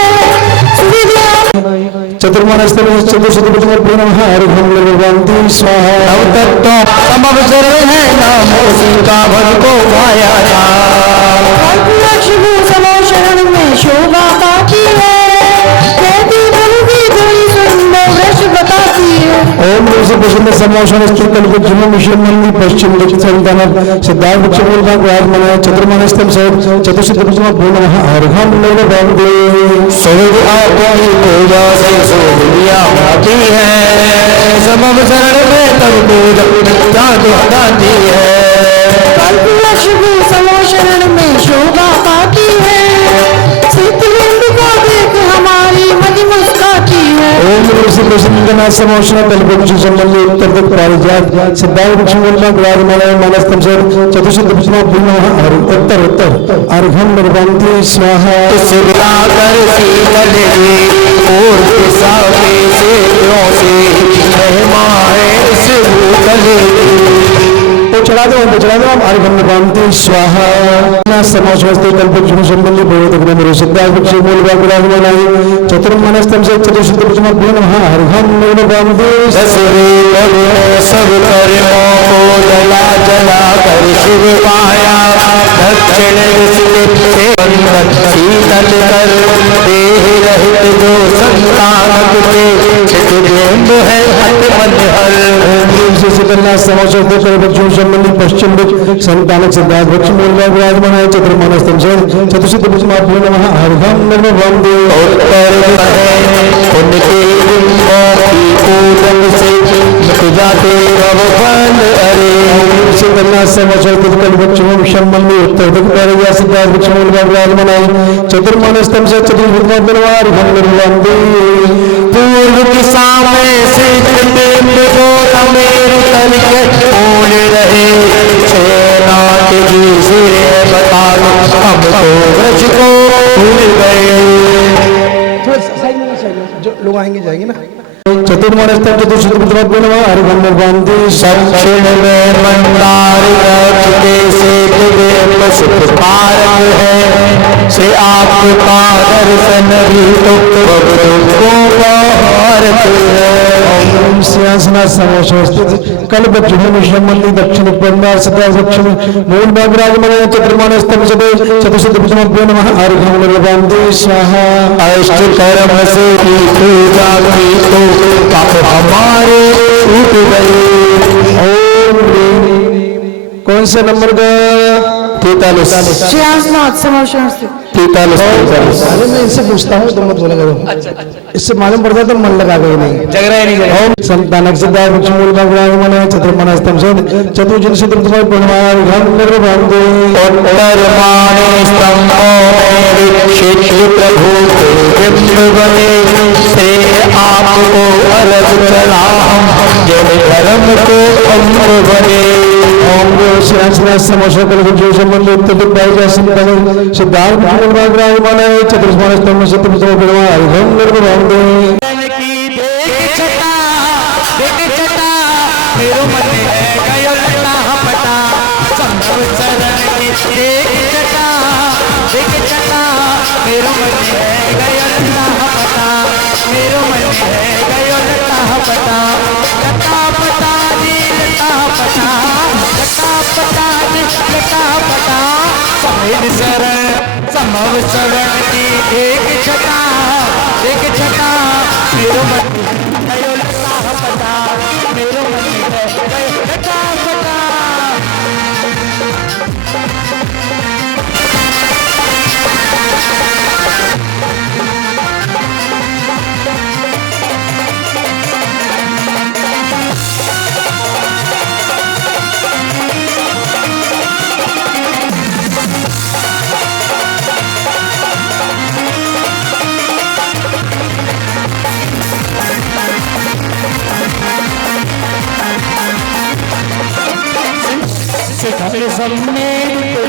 चतुर्मानस्तम से चतुर्सिद्ध प्रतिमाभ्यो नमः अर्घं निर्वहन्ते स्वाहा नवतत्व समवसर है नाम उसी का भग को पाया था कल्पवृक्ष भी समोषण में शोभा पाती है कहती प्रभु की धुरी सुंदर वृक्ष बताती है ओम प्रसन्न समोषण स्थित कल्पवृक्ष मंदिर पश्चिम दिक् संतानक सिद्धार्थ वृक्ष मूल भाग विराजमान है चतुर्मानस्तम से चतुर्सिद्ध प्रतिमाभ्यो नमः अर्घं निर्वहन्ते स्वर्ग आपकी पूजा से सोनिया आती है समव शरण में तब पूजा जाती है कल्पवृक्ष भी समोषण में शोभा पाती है सिद्धलिंग को देख हमारी मति मुस्काती है ओम प्रसन्न समोषण कल्पवृक्ष संबंधी उत्तर दिक् पारिजात सिद्धार्थ वृक्ष मूल भाग विराजमान है मानस्तम से चतुर्सिद्ध प्रतिमाभ्यो नमः उत्तर अर्घं निर्वहन्ते स्वाहा सुलाकर शीतल और सावे से महिमा है इस भूतल चढ़ा दो अर्घम निपांति स्वाहा समाजवस्ते कल्पज्ञ संबंधी भगवत सिद्धार्थ पक्षी मूल विराजमानाय चतुर्मनस्तम से चतुर्शुद्धि नमः अर्घम निपांति सब कर्मों को जला जला कर शिव पाया दक्षिण शीतल कर देह रहित जो संतान तुझे चितबिंब है हट मन हर समाजवस्ते कल्पज्ञ संबंधी पश्चिम संतानक सिद्धार्थ पक्षी मूल विराजमानाय चतुर्मनस्तम से चतुर्शुद्धि नमः अर्घम निपांति उनके बिंबों की पूजन से मिट जाते रव फल अरे चतुर्मनस्तम से पूर्व दिशा में से मेरु तल के बोल रहे नाथ जी से बता लो हम तो ब्रज को भूल गए। लोग आएंगे जाएंगे ना। चतुर्मनस्तम चतुर्शुद्धि अर्घम निपांति दक्षिण में मंदार के से सुख कारक है से आपका दर्शन भी तो भक्तों का हारत है। सिंहासना समोस्थित कल्पज्युम संबंधी दक्षिण पंडार सदा दक्षिण मूल विराजमानाय चतुर्मनस्तम से चतुर्शुद्धि नमः अर्घम निपांति स्वाहा अष्ट कर्म से की पूजा की तो पाप हमारे छूट गए। कौन से नंबर का 43 अरे मैं इनसे पूछता हूँ तो मत बोलेगा इससे मालूम पड़ता तो मन लगा गई नहीं जग रहा नहीं ओम संतानक सिद्धार्थ पक्षी मूल विराजमानाय चतुर्मनस्तम से चतुर्शुद्धि निर्भांति उत्तरमाणे स्तंभों में क्षेत्र प्रभु के बिंब बने से आपको अर्घ चढ़ा हम जन धर्म को अंग बने। ओम समोकल्पज्ञ संबंधी सिद्धार्थ विराजमानाय चतुर्मनस्तम से अर्घम निर्भांति मेरो मन है गयो लटा पटा संभव चरण की देख चटा मेरो मन है गयो लटा पटा मेरो मन है गयो लटा पटा लटा पटा नी लटा पटा समेत शरण संभव चरण की देख चटा मेरो मन गयो लटा पटा मेरो मन है गयो लटा पटा।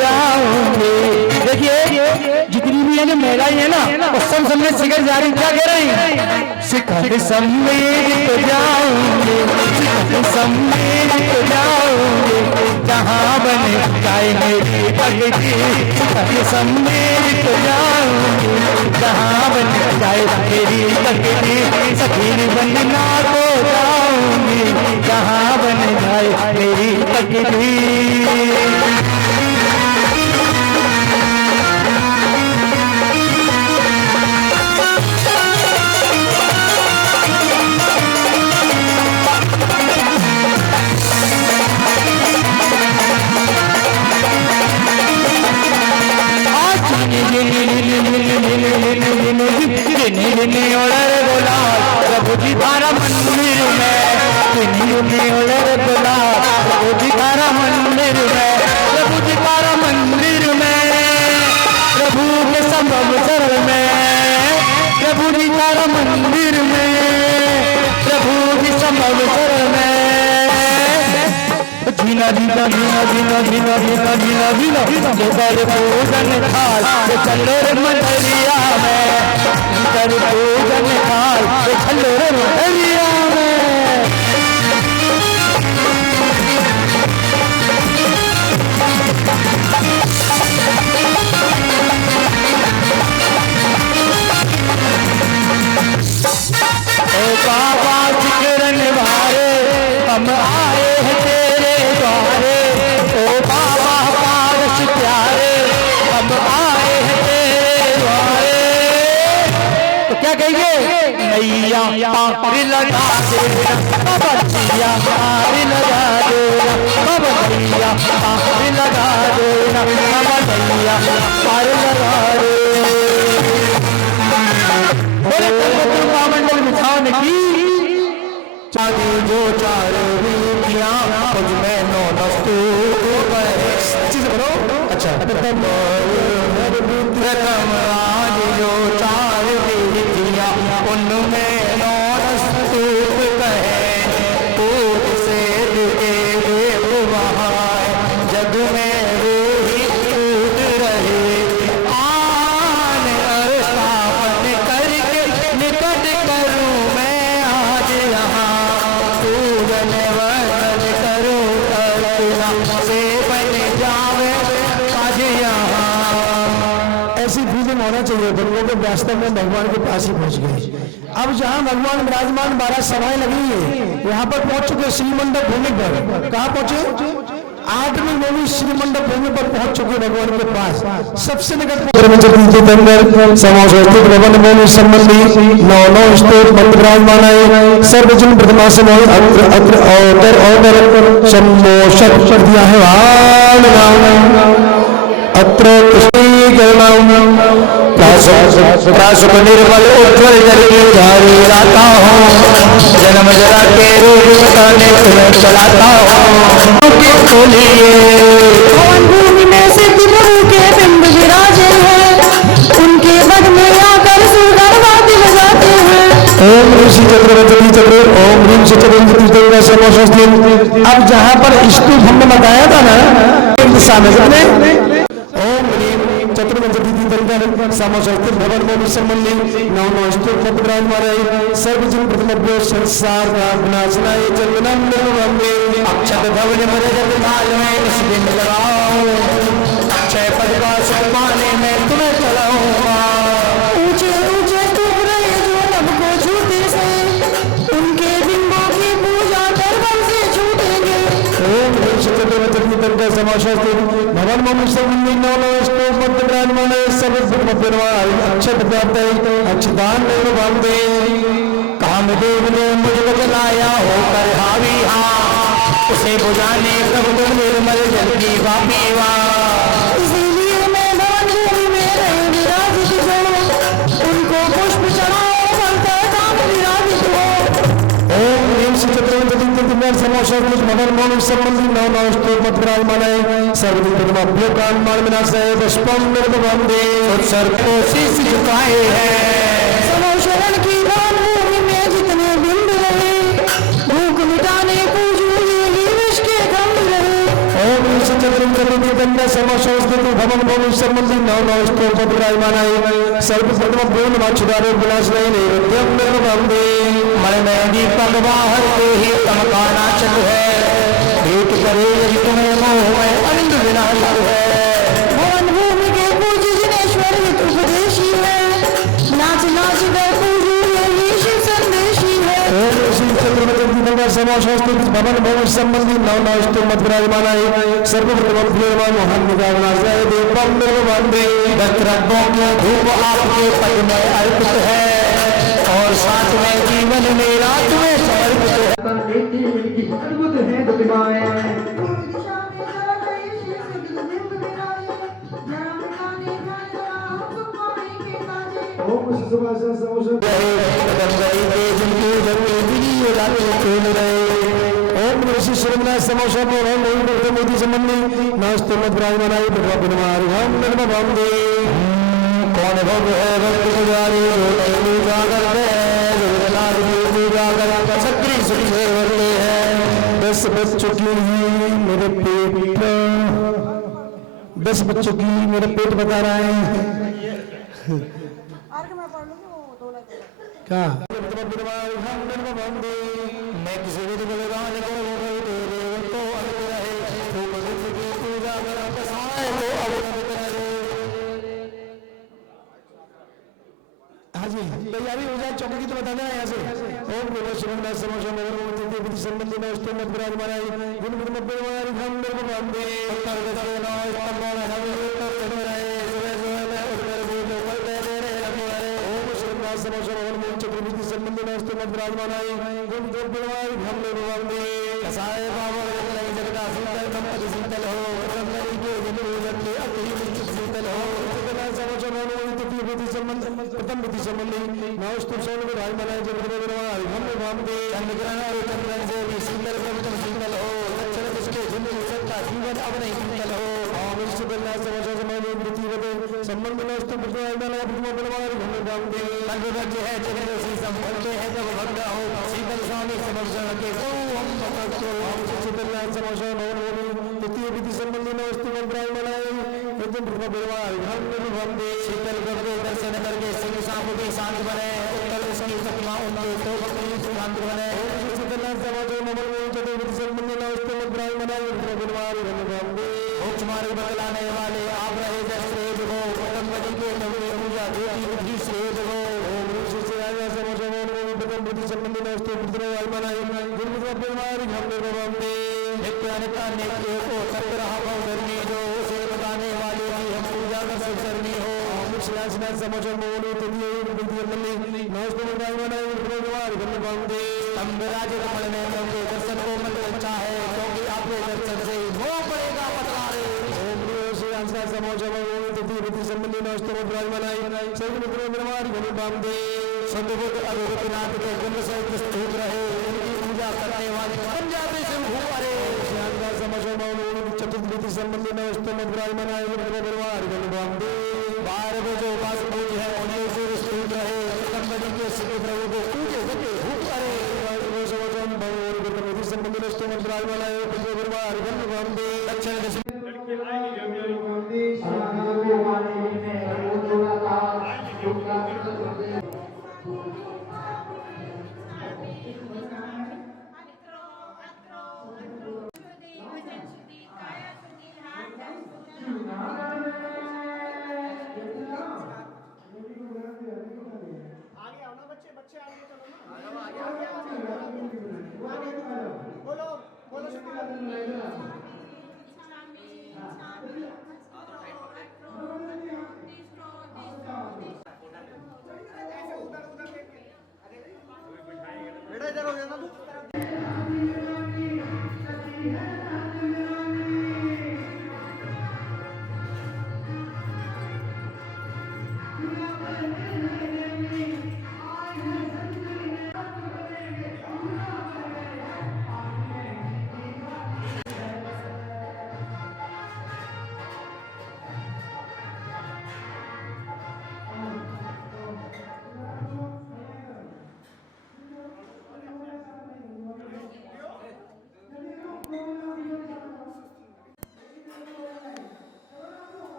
जाओगे देखिए जितनी भी है ना महिलाएं है ना वो सब में शिखर जा रही क्या कह रही है शिखर समेत जाओगे जहाँ बन जाए मेरी भक्ति शिखर समेत जाओगे जहाँ बन जाए मेरी भक्ति सखी बनना को जाऊंगी जहाँ बन जाए मेरी भक्ति। प्रभु जी थारा मंदिर में प्रभु जी थारा मंदिर में प्रभु जी थारा मंदिर में प्रभु के संभव सर में प्रभु जी थारा मंदिर में प्रभु के संभव सर में जीना जीना जीना जीना जीना जीना जीना जीना कर पूजन थाल चलो रे मंडलिया में कर पूजन थाल चलो रे मंडलिया में क्या कहिए? नैया पार लगा देना बाबा, नैया पार लगा देना बाबा, नैया पार लगा देना बाबा, नैया पार लगा देना। बोले कलकत्ता महामंडल मिठान की चांदी जो चार रीतियां मुझ में नो नस्तू अच्छे से बोलो। अच्छा प्रथम आज जो चार रीतियां उनमें नो नस्तू कहे, पूज से देव वहां जग में रूही टूट रहे, आन स्थापन करके निकट करूं मैं आज यहाँ, पूजन वंदन करूं करुणा से बन जावे आज यहाँ। ऐसी फीलिंग होना चाहिए तुम लोग वास्तव में भगवान के पास ही पहुंच गए। अब जहां भगवान विराजमान 12 सभाएं लगी है, यहाँ पर पहुंच चुके श्रीमंडप भूमि पर। कहाँ पहुंचे? 8वीं 9वीं श्रीमंडप भूमि पर पहुंच चुके भगवान के पास। सबसे निकट संबंधी 9 स्तोत्र मंत्र विराजमान है। सर्वजन प्रथमा से दिया है अत्र प्रासुक निर्मल उज्ज्वल जल की धारी लाता हूँ, जन्म जरा के रोग मिटाने तुम्हें चलाता हूँ। पवन भूमि में सिद्धि प्रभु के बिंब विराजे हैं, उनके बद में आकर सुरगण वाद्य बजाते हैं। ओम ऋषि चक्रवर्ती चक्र ओम ह्रीम से चक्रवर्ती। अब जहाँ पर स्तूप हमने बताया था ना, एक दिशा में कितने ओम ह्रीम चतुर्विंशति समस्थित भवन में संबंधी 9 स्तूप विराजमान। सर्वजन प्रथम संसार का विनाशनाय चंदनम निर्वंदे, अक्षत भवन मरे जब काल में इस दिन लगाओ, अक्षय पद का सुख पाने में तुम्हें चलाऊंगा। ऊंचे ऊंचे स्तूप रहे जो सबको छूते से, उनके बिंबों की पूजा कर बल से छूटेंगे। ओम ह्रीम से चतुर्विंशति समस्थित भवन में संबंधी 9 स्तूप विराजमान। अक्षत प्राप्त अक्षदान निर्वंदे, कामदेव ने मुझको जलाया होकर हावी हाँ, उसे बुझाने प्रभु निर्मल जल की वापी वाह। इसीलिए मैं भवन भूमि में रहे विराजित हूँ, उनको पुष्प चढ़ाओ बनता काम विराजित हो। ओम ह्रीम से चतुर्विंशति भवन में संबंधी 9 स्तूप विराजमान है। सर्वदिन कान विनाशाय पुष्पम निर्वंदे, उत्सर को शीश झुकाए हैं। समोशरण की भवन भूमि में जितने बिंब रहे, भूख मिटाने पूजू ये विष के गंध रहे। ओम ह्रीम से चतुर्विंशति समस्थित भवन में संबंधी 9 स्तूप विराजमान है। सर्वप्रथम पूर्ण माछुदारो विनाशनाय नैवेद्यम निर्वंदे, मन में दीपक बाहर के ही तम का नाचक है, भेंट करे यदि तुम्हें मोह में अनिंद विनाश है। भवन भूमि के पूज्य जिनेश्वर हित उपदेशी है, नाच नाच कर पूजू ये शिव संदेशी है। ओम ऋषि चतुर्विंशति समस्थित भवन में संबंधी 9 स्तूप विराजमान है। सर्वप्रथम महान विनाशाय दीपम निर्वंदे, दत्तरत्नों के धूप आपके पद में अर्पित है, और साथ में जीवन मेरा तुम्हें समर्पित है। अद्भुत है दुनियाएं। ओम ऋषि श्रीनाथ समोसा मोदी संबंधी 9 स्तूप विराजमान है। निर्वंदे, कौन भव है भक्त पुजारी जो पूजा करते हैं, जगन्नाथ की पूजा कर सक्री सुख से भरते हैं। 10 बज चुकी मेरे पेट, 10 बज चुकी मेरे पेट बता रहा है क्या? मैं किसी भी बलिदान करूँ तो अंत रहे, तो मनुष्य की पूजा करा कसाय तो अवगत रहे। हाँ जी तैयारी हो जाए, चौकी की तो बताना है यहाँ से। ओम नमः शिवाय समोसा नगर संबंधी 9 स्तूप विराजमान है। गुण गुण मध्य हम निर्वंदे, ओम सर्वनाथ समाचार हनुमान चतुर्भुज संबंधी नमस्ते मत विराजमानाय गुण गोविंदवाय हमने भगवंदे कसाय बाबा जगत जगदा शीतल संपत्ति शीतल हो ब्रह्मरी के जन्म के अति निश्चित शीतल हो सर्वनाथ समाचार हनुमान चतुर्भुज संबंध प्रथम बुद्धि संबंधी नमस्ते सोन विराजमानाय जगत विराजमानाय हमने भगवंदे चंद्रग्रहण और चंद्रन से भी शीतल प्रथम शीतल हो लक्षण इसके जिंदगी सबका जीवन अब नहीं शीतल हो और सर्वनाथ समाचार समाधि वृत्ति बदे संबंध नमस्ते विराजमानाय प्रथम विराजमानाय हमने भगवंदे संग है जगत सी संबंध है जब भक्त हो शीतल स्वामी समर्पण के ओम भक्त ओम शीतलनाथ समाचार भवन द्वितीय विधि संबंधी नमस्ते विराजमानाय प्रथम विराजमानाय हमने भगवंदे शीतल करके दर्शन करके सिंह सांप के शांत बने उत्तर उसकी सपना उनके तो भक्ति शांत बने शीतलनाथ समाचार भवन चतुर्विधि संबंधी नमस्ते विराजमानाय प्रथम विराजमानाय हमने भगवंदे मोक्ष मार्ग बतलाने वाले आप रहे जय श्रेष्ठ हो प्रथम विधि के नवमी पूजा द्वितीय विधि श्रेष्ठ हो ओम प्रथम बुद्धि संबंधी नमस्ते विराजमानाय गुरुमुख बीमारी हमने भगवंदे नित्य अनेक को सत्रह भव धर्मी जो उसे बताने वाले की हम पूजा कर सब करनी हो मुक्षलासनाथ समाचार मोहनी तृतीय विधि संबंधी नमस्ते विराजमानाय गुरुमुख हमने भगवंदे स्तंभ राज कमल में उनके दर्शन को मन अच्छा है क्योंकि आपके दर्शन से मोह पड़ेगा पतला रे ओम श्री रामनाथ समाचार मोहनी तृतीय विधि संबंधी नमस्ते विराजमानाय सही मित्रों बीमारी हमने भगवंदे सदबुद्ध अरुणनाथ के गुण से स्तुत रहे उनकी पूजा करने वाले पंजाबी से अरे शानदार समाचार मौलवी चतुर्विधि संबंधी नमस्ते विराजमानाय परिवार गणबंदे 12 बजे उपास पूज है उन्हें से स्तुत रहे कंबनी के सिद्ध प्रभु को पूजे सके अरे समाचार मौलवी संबंधी नमस्ते विराजमानाय परिवार गणबंदे दक्षिण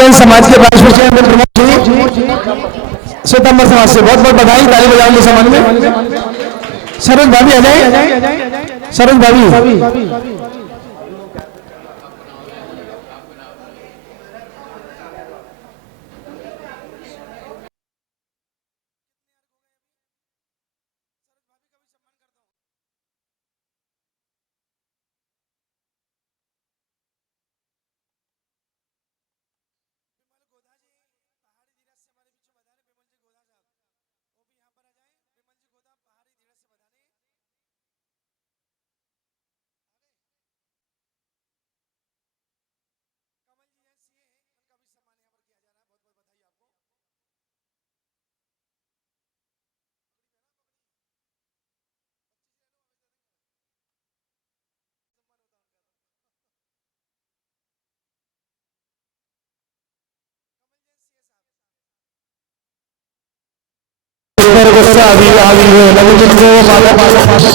समाज के वाइस प्रेसिडेंट प्रमोद जी श्वेतांबर समाज से बहुत बहुत बधाई, ताली बजाओगे समाज में। सरोज भाभी आ जाए, सरोज भाभी।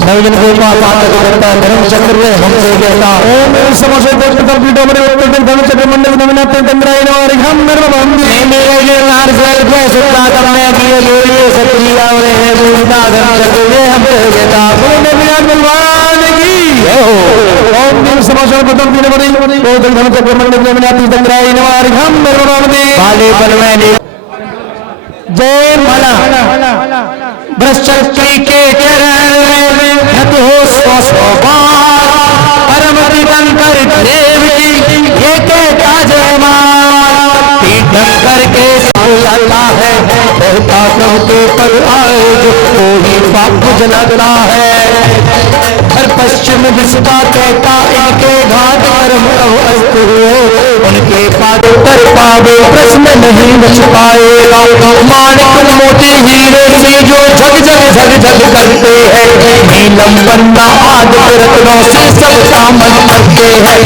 नवजन को माता करता धर्म चक्र हमसे कहता ओम समस्त कंप्लीट हो धर्म चक्र मंडल नवनाथ चंद्रायण और हम निर्मम मेरे के नार सेल पे सुता करने की लोरी सत्रिया और है दूसरा धर्म चक्र हमसे कहता बोले बिना भगवान की ओम समस्त कंप्लीट हो धर्म चक्र मंडल नवनाथ चंद्रायण और हम निर्मम वाले बन में जय माला बृहस्पति के चरण में हो स्वस्वभाव परम तीर्थंकर देव जी ये कहता जय मां तीर्थंकर के साला है कहता प्रभु के पर आए जो कोई पाप जलाता है हर पश्चिम विस्ता कहता इनके घाट कर्म अस्तु उनके पादों पर पावे प्रश्न नहीं बच पाएगा माणिक मोती हीरे से जो झग झग झग झग करते हैं नीलम बन्ना आदि रत्नों से सब सामन करते हैं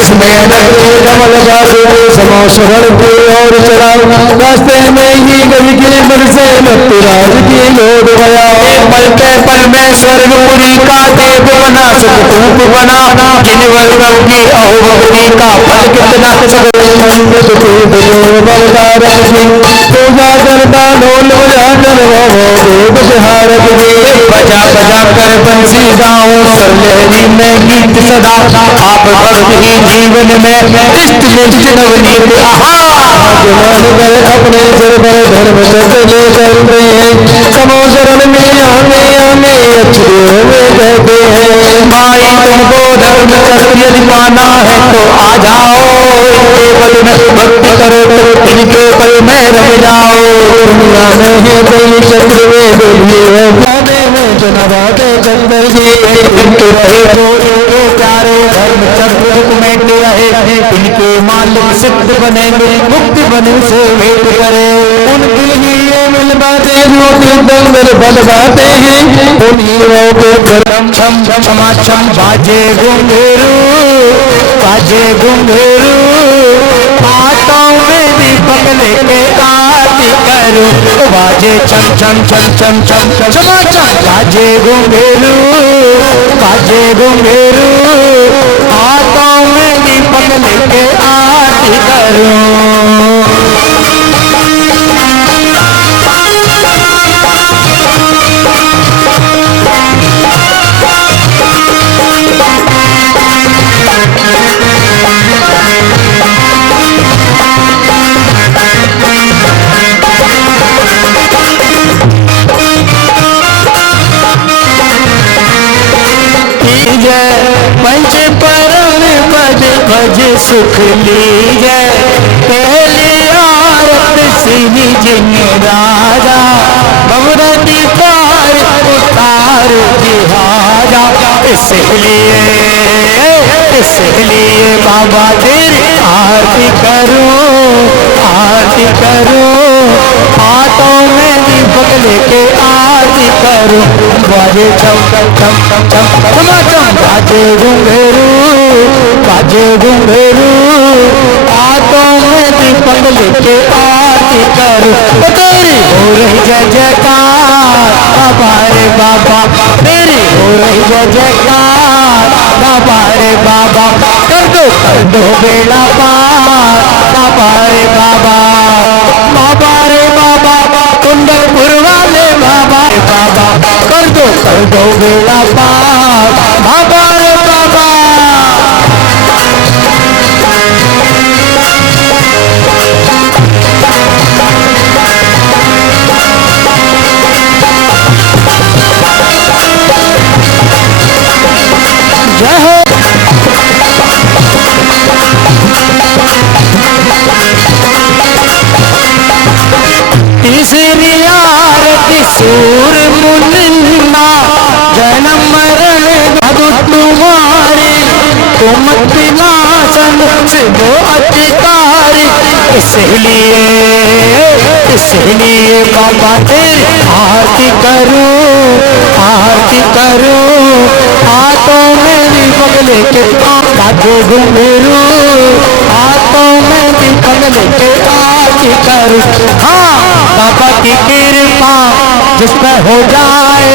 इसमें कमल जाते समो शरण के और चढ़ाओ रास्ते में ही गई गिर से मत्तराज की लोड गया पल के पल में स्वर्गपुरी का देव बना सुखरूप बना जिन वर्गों की अहोभक्ति का फल कितना पूजा करता ढोल बजा बजा कर बंसी गाऊं लहरी में गीत सदा आप भक्त ही जीवन में इष्ट निष्ठ नवनीत अपने सिर पर धर्म चले चलते हैं समो शरण में आने आने अच्छे में कहते हैं माई तुमको धर्म चक्र यदि पाना है तो आ जाओ इनके बल में भक्ति करो तो इनके बल में रह जाओ दुनिया में है कोई चक्र में बोलिए गाने में चुनावाते चंद्र जी इनके रहे तो इनके प्यारे धर्म चक्र में रहे इनके मालिक सिद्ध बनेंगे मुक्ति बने से भेंट करे उनके लिए मिल बातें जो तीर्थंकर बल बातें हैं उन्हीं को करम छम क्षमा छम बाजे घुंघरू हाथों में दीपक लेके आरती करूं बाजे छम छम छम छम छम क्षमा छम बाजे घुंघरू हाथों में दीपक लेके आरती करूं पंच परम पद भज सुख लीजय पहले आरत सिंह जिन राजा भवरति पार उतार जिहाजा इसलिए बाबा तेरी आरती करूं हाथों में दीपक लेके आरती करूं बाजे छम छम छम छम बाजे घुंघरू हाथों में दीपक लेके आरती करूं तेरी हो रही जय जयकार बाबा रे बाबा तेरी हो रही जय जयकार बाबा रे बाबा कर दो बेड़ा पार बाबा रे बाबा, बाबा रे बाबा, कुंडलपुर वाले बाबा रे बाबा, कर दो बेड़ा पार बाबा रे बाबा। जय हो। तीसरी आरती सूर मुन्ना, जन्म मरण अदु तुम्हारे, तुम विनाशन शिव अधिकारी। इसलिए बाबा तेरी आरती करूं, हाथों में दीपक लेके बाजे घुंघरू, हाथों में दीपक लेके आरती करूं। हाँ, बाबा की कृपा जिस पर हो जाए,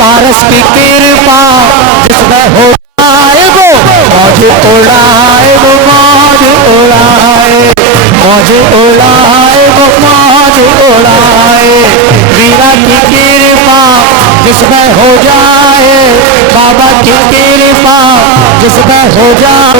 पारस की कृपा जिस पर हो जाए, वो मौज उड़ाए, वो मौज उड़ाए, मौज उड़ाए, वो मौज उड़ाए। वीरा की कृपा जिस पर हो जाए, बाबा की कृपा जिस पर हो जाए।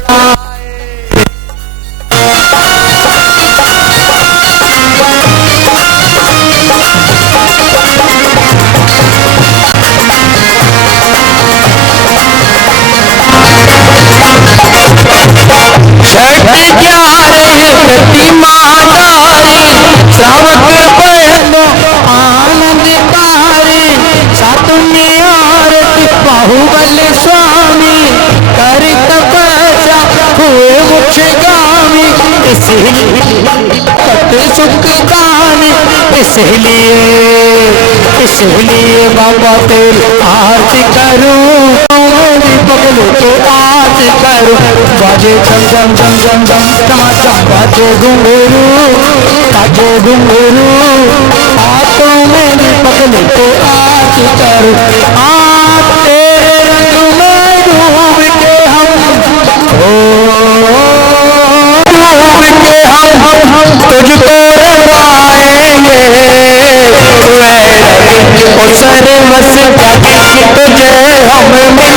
बाहुबली स्वामी कर तपस्या हुए मोक्षगामी, इसलिए सुख दानी, इसलिए बाबा तेरी आरती करूं, दीपक लेके आरती करूं। बाजे झम झम झम झम झम चमाचम, बाजे घुंघरू, हाथों में दीपक लेके आरती करूं। तेरे रंग में डूब के हम, तुझको रवाएंगे, सर्वस त्यागी तुझे हम मिलकर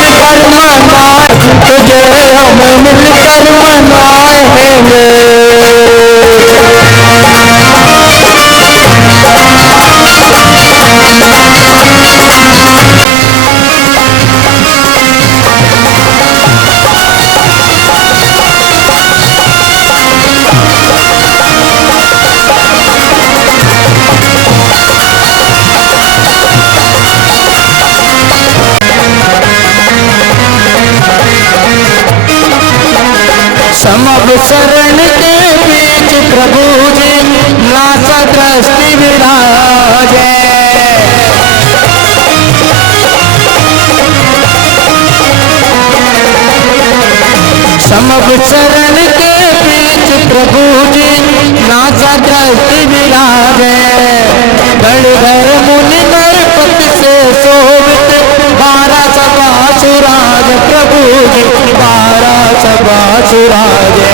मनाएंगे, तुझे हम मिलकर मनाएंगे। समब शरण के बीच प्रभु जी नासा दृष्टि विराजे, समब शरण के बीच प्रभु जी नासा दृष्टि विराजे। गणधर मुनि नरपति से शोभित 12 सभा सुराज, प्रभु जी 12 सभा सुराजे।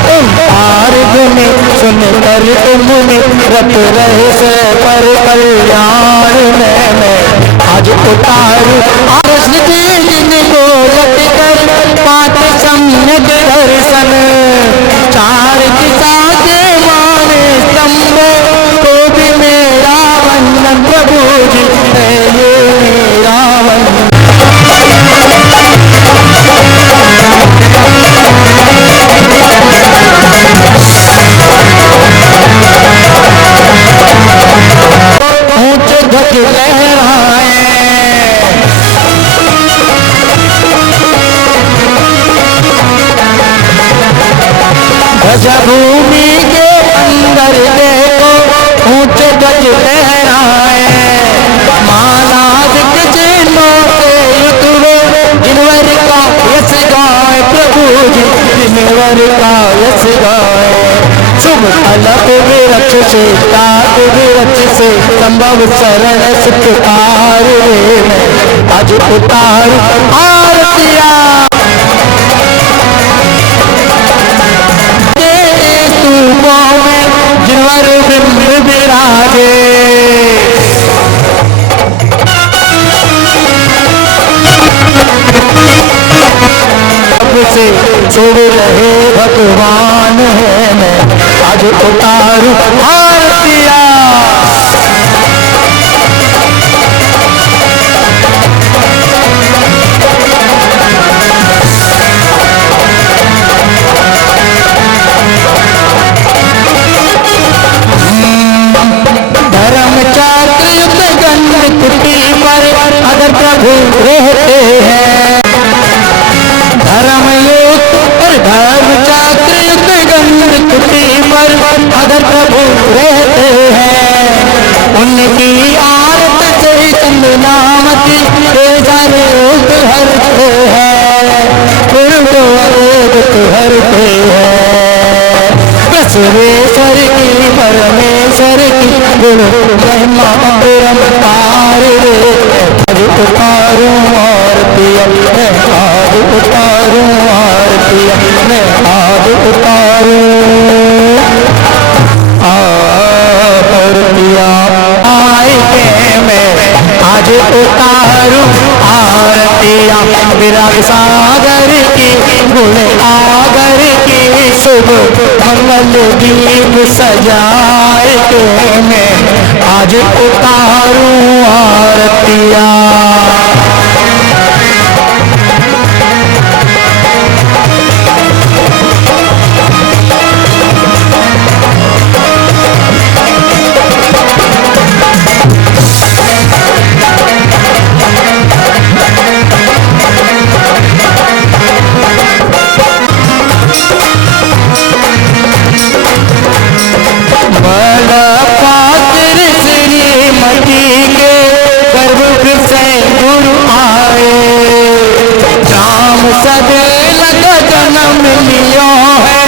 तुम आर गुने सुन कर तुमने रत रहे से पर कल्याण में मैं आज उतारू आरस की जिनको लट कर पात सम्यक दर्शन। 4 दिशा के माने स्तंभ को भी मेरा वंदन, प्रभु जी है ये मेरा वंदन। ऊंच ध्वज लहराए, ध्वजा भूमि के अंदर देखो ऊंच ध्वज लहराए। महाराज के चिन्हों के युद्ध जिनवर का यश गाए, प्रभु जी जिनवर का यश गाए। शुभ अलग विरक्ष से ताक विरक्ष से संभव शरण सुखकार रे मैं आज उतार आरतिया। तू रूपों में जिनवर ब्रह्म विराजे। से छोड़ रहे भगवान है मैं आज उतारू आरतिया। धर्म चक्र युद्ध गंध कुटी पर अगर प्रभु रहते हैं। धर्म युद्ध और धर्म चक्र युद्ध गंध कुटी पर अगर प्रभु रहते हैं। उनकी आरत से चंदनामती सारे रोग हरते हैं। उनको रोग हरते हैं। बसवेश्वर की परमेश्वर की गुरु महिमा परम्पार रे आज उतारूं आरतिया मैं आज उतारूं आरतिया मैं आज उतारूं आरतिया। आए के मैं आज उतारूं आरतिया। विराग सागर की गुण आगर की शुभ मंगल दीप सजाए के मैं आज उतारूं आरतिया। श्रीमती के गर्भ से गुरु आए। राम सदेल का जन्म लियो है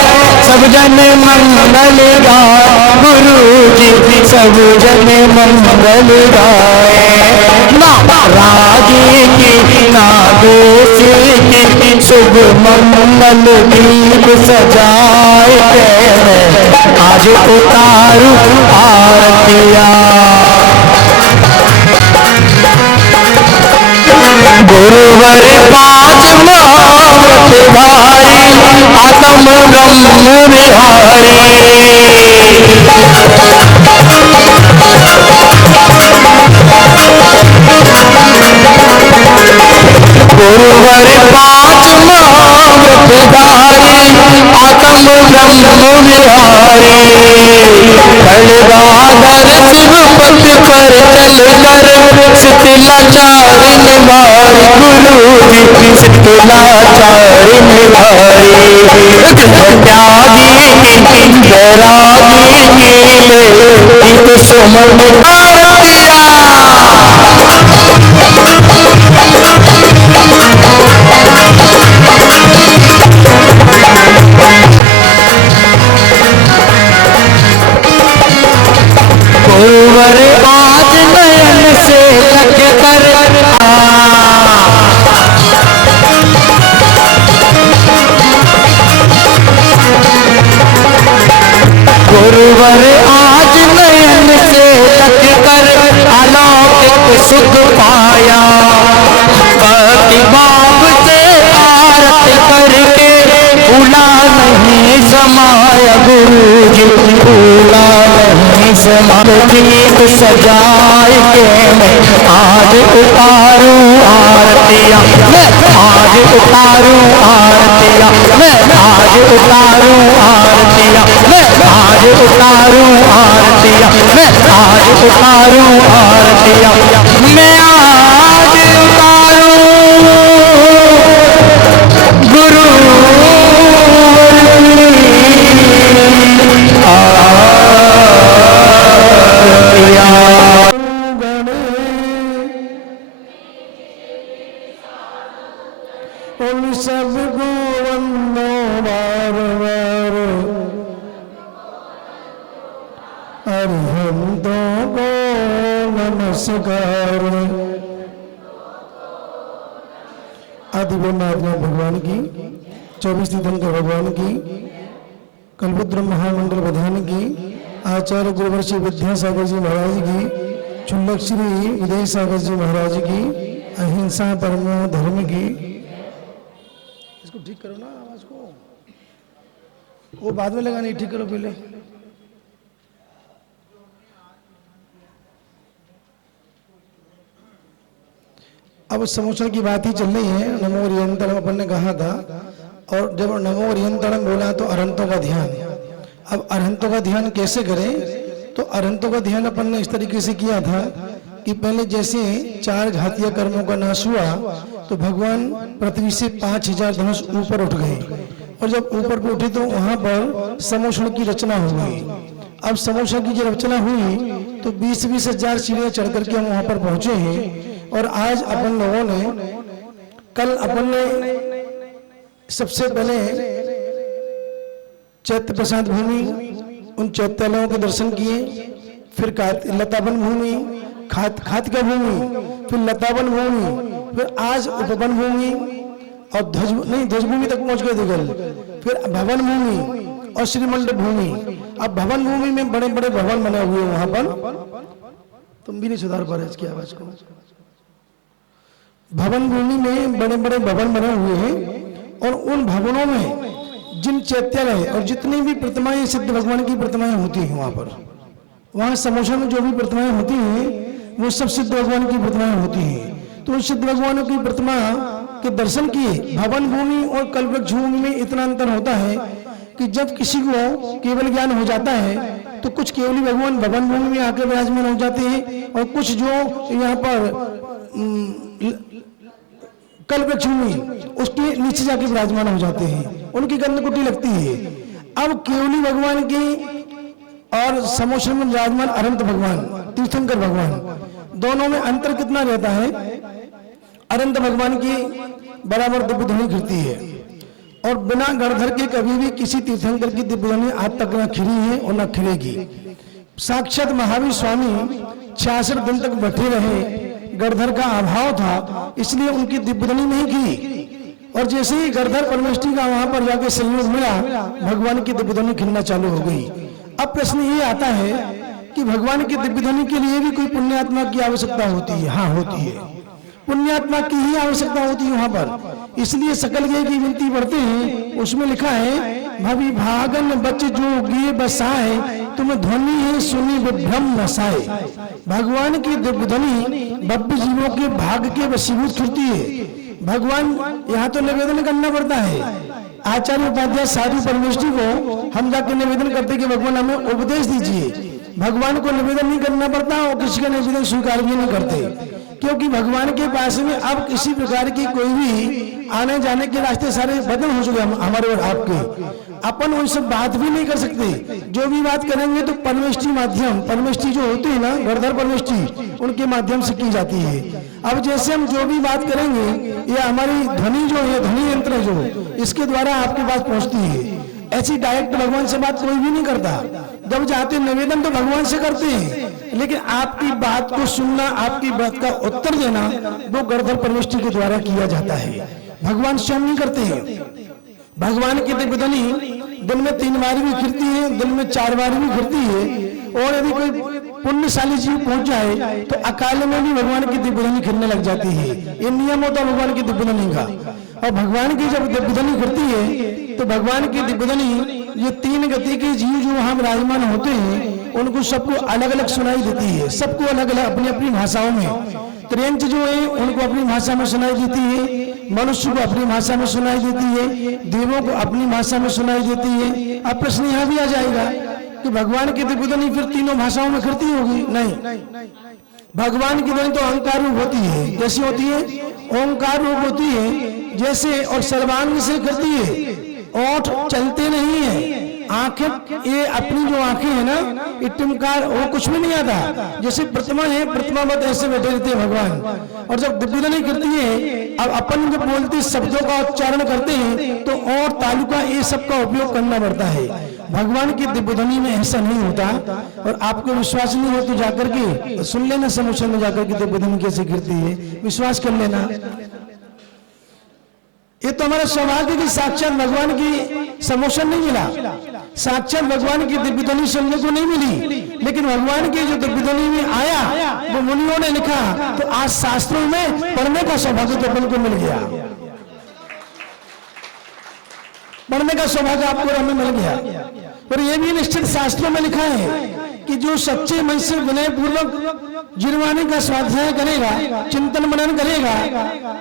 सब जन मंगल गाए। गुरु जी सब जन मंगल गाए। ना राजी की ना दोषी की शुभ मंगल दीप सजाए के आज उतारूं आरतिया। गुरुवर पाँच महाव्रत भारी आत्म ब्रह्म विहारी। गुरुवर पाँच महाव्रत भारी आत्म ब्रह्म विहारी। खड़गाधर शिव पथ पर चल कर शीतलाचार्य निवारी। गुरु जी शीतलाचार्य निवारी। त्यागी की बैरागी नीले गीत सुमन आरतिया। गुरुवर आज नयन से लग कर गुरुवर आज नयन से लग कर अलौकिक सुख पाया। भक्ति भाव से आरती करके भूला नहीं समाया। गुरु जी भूला नहीं समाया। दीप सजाए के मैं आज उतारूं आरतिया। मैं आज उतारूं आरतिया। मैं आज उतारूं आरतिया। मैं आज उतारूं आरतिया। मैं आज उतारूं आरतिया। मैं आज उतारूं गुरु उन सब को वंदो बार बार अरहंतों को नमस्कार। आदि ब्रह्मा भगवान की 24 तीर्थंकर भगवान की कल्पद्र महामंडल प्रधान की, आचार्य गुरुवर्षी विद्यासागर जी महाराज की, चुल्लक श्री उदय सागर जी महाराज की, अहिंसा परमो धर्म की। इसको ठीक करो ना आवाज को, वो बाद में लगानी, ठीक करो पहले। अब समोसन की बात ही चल रही है। नमो रियंतरम अपन ने कहा था, और जब नमो रियंतरम बोला तो अरहंतों का ध्यान। अब अरहंतों का ध्यान कैसे करें? तो अरहंतों का ध्यान अपन ने इस तरीके से किया था कि पहले जैसे 4 घातीय कर्मों का नाश हुआ तो भगवान पृथ्वी से 5000 धनुष ऊपर उठ गए, और जब ऊपर पे उठे तो वहां पर समोषण की रचना हो गई। अब समोषण की जब रचना हुई तो 20-20 हजार सीढ़ियां चढ़ करके हम वहां पर पहुंचे हैं। और आज अपन लोगों ने, कल अपन ने सबसे पहले चैत्य प्रसाद भूमि, उन चैत्यालयों के दर्शन किए, फिर लतावन भूमि, खातिका भूमि, फिर लतावन भूमि, फिर आज उपवन भूमि और ध्वज भूमि तक पहुंच गए थे कल, फिर भवन भूमि और श्रीमंडप भूमि। अब भवन भूमि में बड़े बड़े भवन बने हुए वहां पर, तुम भी नहीं सुधार पा रहे इसकी आवाज को। भवन भूमि में बड़े बड़े भवन बने हुए हैं, और उन भवनों में जिन चैत्यालय और जितनी भी प्रतिमाएं सिद्ध भगवान की प्रतिमाएं होती हैं वहां पर, वहां समोसा में जो भी प्रतिमाएं होती हैं वो सब सिद्ध भगवान की प्रतिमाएं होती हैं। तो उन सिद्ध भगवानों की प्रतिमा के दर्शन किए। भवन भूमि और कल्पवृक्ष भूमि में इतना अंतर होता है कि जब किसी को केवल ज्ञान हो जाता है तो कुछ केवली भगवान भवन भूमि में आकर विराजमान हो जाते हैं, और कुछ जो यहाँ पर कल्पवृक्ष भूमि उसके नीचे जाके विराजमान हो जाते हैं, उनकी गंधकुटी लगती है। अब केवली भगवान की और समोषण में विराजमान अनंत भगवान, तीर्थंकर भगवान, दोनों में अंतर कितना रहता है? अनंत भगवान की बराबर दिव्य ध्वनि गिरती है, और बिना गणधर के कभी भी किसी तीर्थंकर की दिव्य ध्वनि आज तक न खिली है और न खिलेगी। साक्षात महावीर स्वामी 66 दिन तक बैठे रहे, गणधर का अभाव था इसलिए उनकी दिव्य ध्वनि नहीं की, और जैसे ही गणधर परमेष्ठी का वहां पर जाके संयोग मिला, भगवान की दिव्य ध्वनि खिलना चालू हो गई। अब प्रश्न ये आता है कि भगवान की दिव्य ध्वनि के लिए भी कोई पुण्यात्मा की आवश्यकता होती है? हाँ होती है, पुण्यात्मा की ही आवश्यकता होती है वहां पर। इसलिए सकल गे की विनती पढ़ते हैं, उसमें लिखा है भवि भागन बच जो गे बसाए, तुम ध्वनि है सुनी विभ्रम नसाए। भगवान की दिव्य ध्वनि भव्य जीवों के भाग के वशीभूत करती है। भगवान यहाँ तो निवेदन करना पड़ता है। आचार्य उपाध्याय साधु परमेष्ठी को हम जाके निवेदन करते कि भगवान हमें उपदेश दीजिए। भगवान को निवेदन नहीं करना पड़ता, और किसी का निवेदन स्वीकार भी नहीं करते, क्योंकि भगवान के पास में अब किसी प्रकार की कोई भी आने जाने के रास्ते सारे बदल हो चुके हमारे और आपके। अपन उनसे बात भी नहीं कर सकते। जो भी बात करेंगे तो परमेष्ठी माध्यम, परमेष्ठी जो होती है ना, गणधर परमेष्ठी, उनके माध्यम से की जाती है। अब जैसे हम जो भी बात करेंगे, ये हमारी ध्वनि जो है, ध्वनि यंत्र जो, इसके द्वारा आपके पास पहुंचती है। ऐसी डायरेक्ट भगवान से बात कोई भी नहीं करता। जब जाते निवेदन तो भगवान से करते हैं, लेकिन आपकी बात को सुनना, आपकी बात का उत्तर देना, वो गणधर परमेष्ठी के द्वारा किया जाता है। भगवान स्वयं नहीं करते हैं। भगवान की दिव्य ध्वनि दिन में 3 बार भी गिरती है, दिन में 4 बार भी गिरती है, और यदि कोई पुण्यशाली जीव पहुंच जाए तो अकाल में भी भगवान की दिव्य ध्वनि गिरने लग जाती है। ये नियम होता है भगवान की दिव्य ध्वनि का। और भगवान की जब दिव्य ध्वनि गिरती है तो भगवान की दिव्य ध्वनि, ये 3 गति के जीव जो वहां विराजमान होते हैं उनको सबको अलग अलग सुनाई देती है, सबको अलग अलग अपनी अपनी भाषाओं में। त्रियंच जो है उनको अपनी भाषा में सुनाई देती है, मनुष्य को अपनी भाषा में सुनाई देती है, देवों को अपनी भाषा में सुनाई देती है। अब प्रश्न यहाँ भी आ जाएगा कि भगवान की दिव्य ध्वनि फिर तीनों भाषाओं में करती होगी? नहीं, भगवान की ध्वनि तो अहंकार रूप होती है। कैसी होती है? ओंकार रूप होती है जैसे, और सर्वांग से करती है। ओठ चलते नहीं है, आंखें, ये अपनी जो आंखें है ना, ये टिमकार, वो कुछ भी नहीं आता। जैसे प्रतिमा है, प्रतिमा मत ऐसे बैठे रहते हैं भगवान। और जब दिव्य ध्वनि करती है, अब अपन जब बोलते शब्दों का उच्चारण करते हैं तो और तालुका ये सब का उपयोग करना पड़ता है। भगवान की दिव्य ध्वनि में ऐसा नहीं होता। और आपको विश्वास नहीं हो तो जाकर के सुन लेना, समोसन में जाकर के दिव्य ध्वनि कैसे गिरती है, विश्वास कर लेना। ये तो हमारा सौभाग्य कि साक्षात भगवान की समोसन नहीं मिला, साक्षात भगवान की दिव्य ध्वनि सुनने को नहीं मिली, लेकिन भगवान की जो दिव्य ध्वनि में आया वो मुनियों ने लिखा, तो आज शास्त्रों में पढ़ने का सौभाग्य तो अपन को मिल गया, पढ़ने का सौभाग्य आपको हमें मिल गया। और ये भी निश्चित शास्त्रों में लिखा है कि जो सच्चे मन से विनय पूर्वक जिनवाणी का स्वाध्याय करेगा, चिंतन मनन करेगा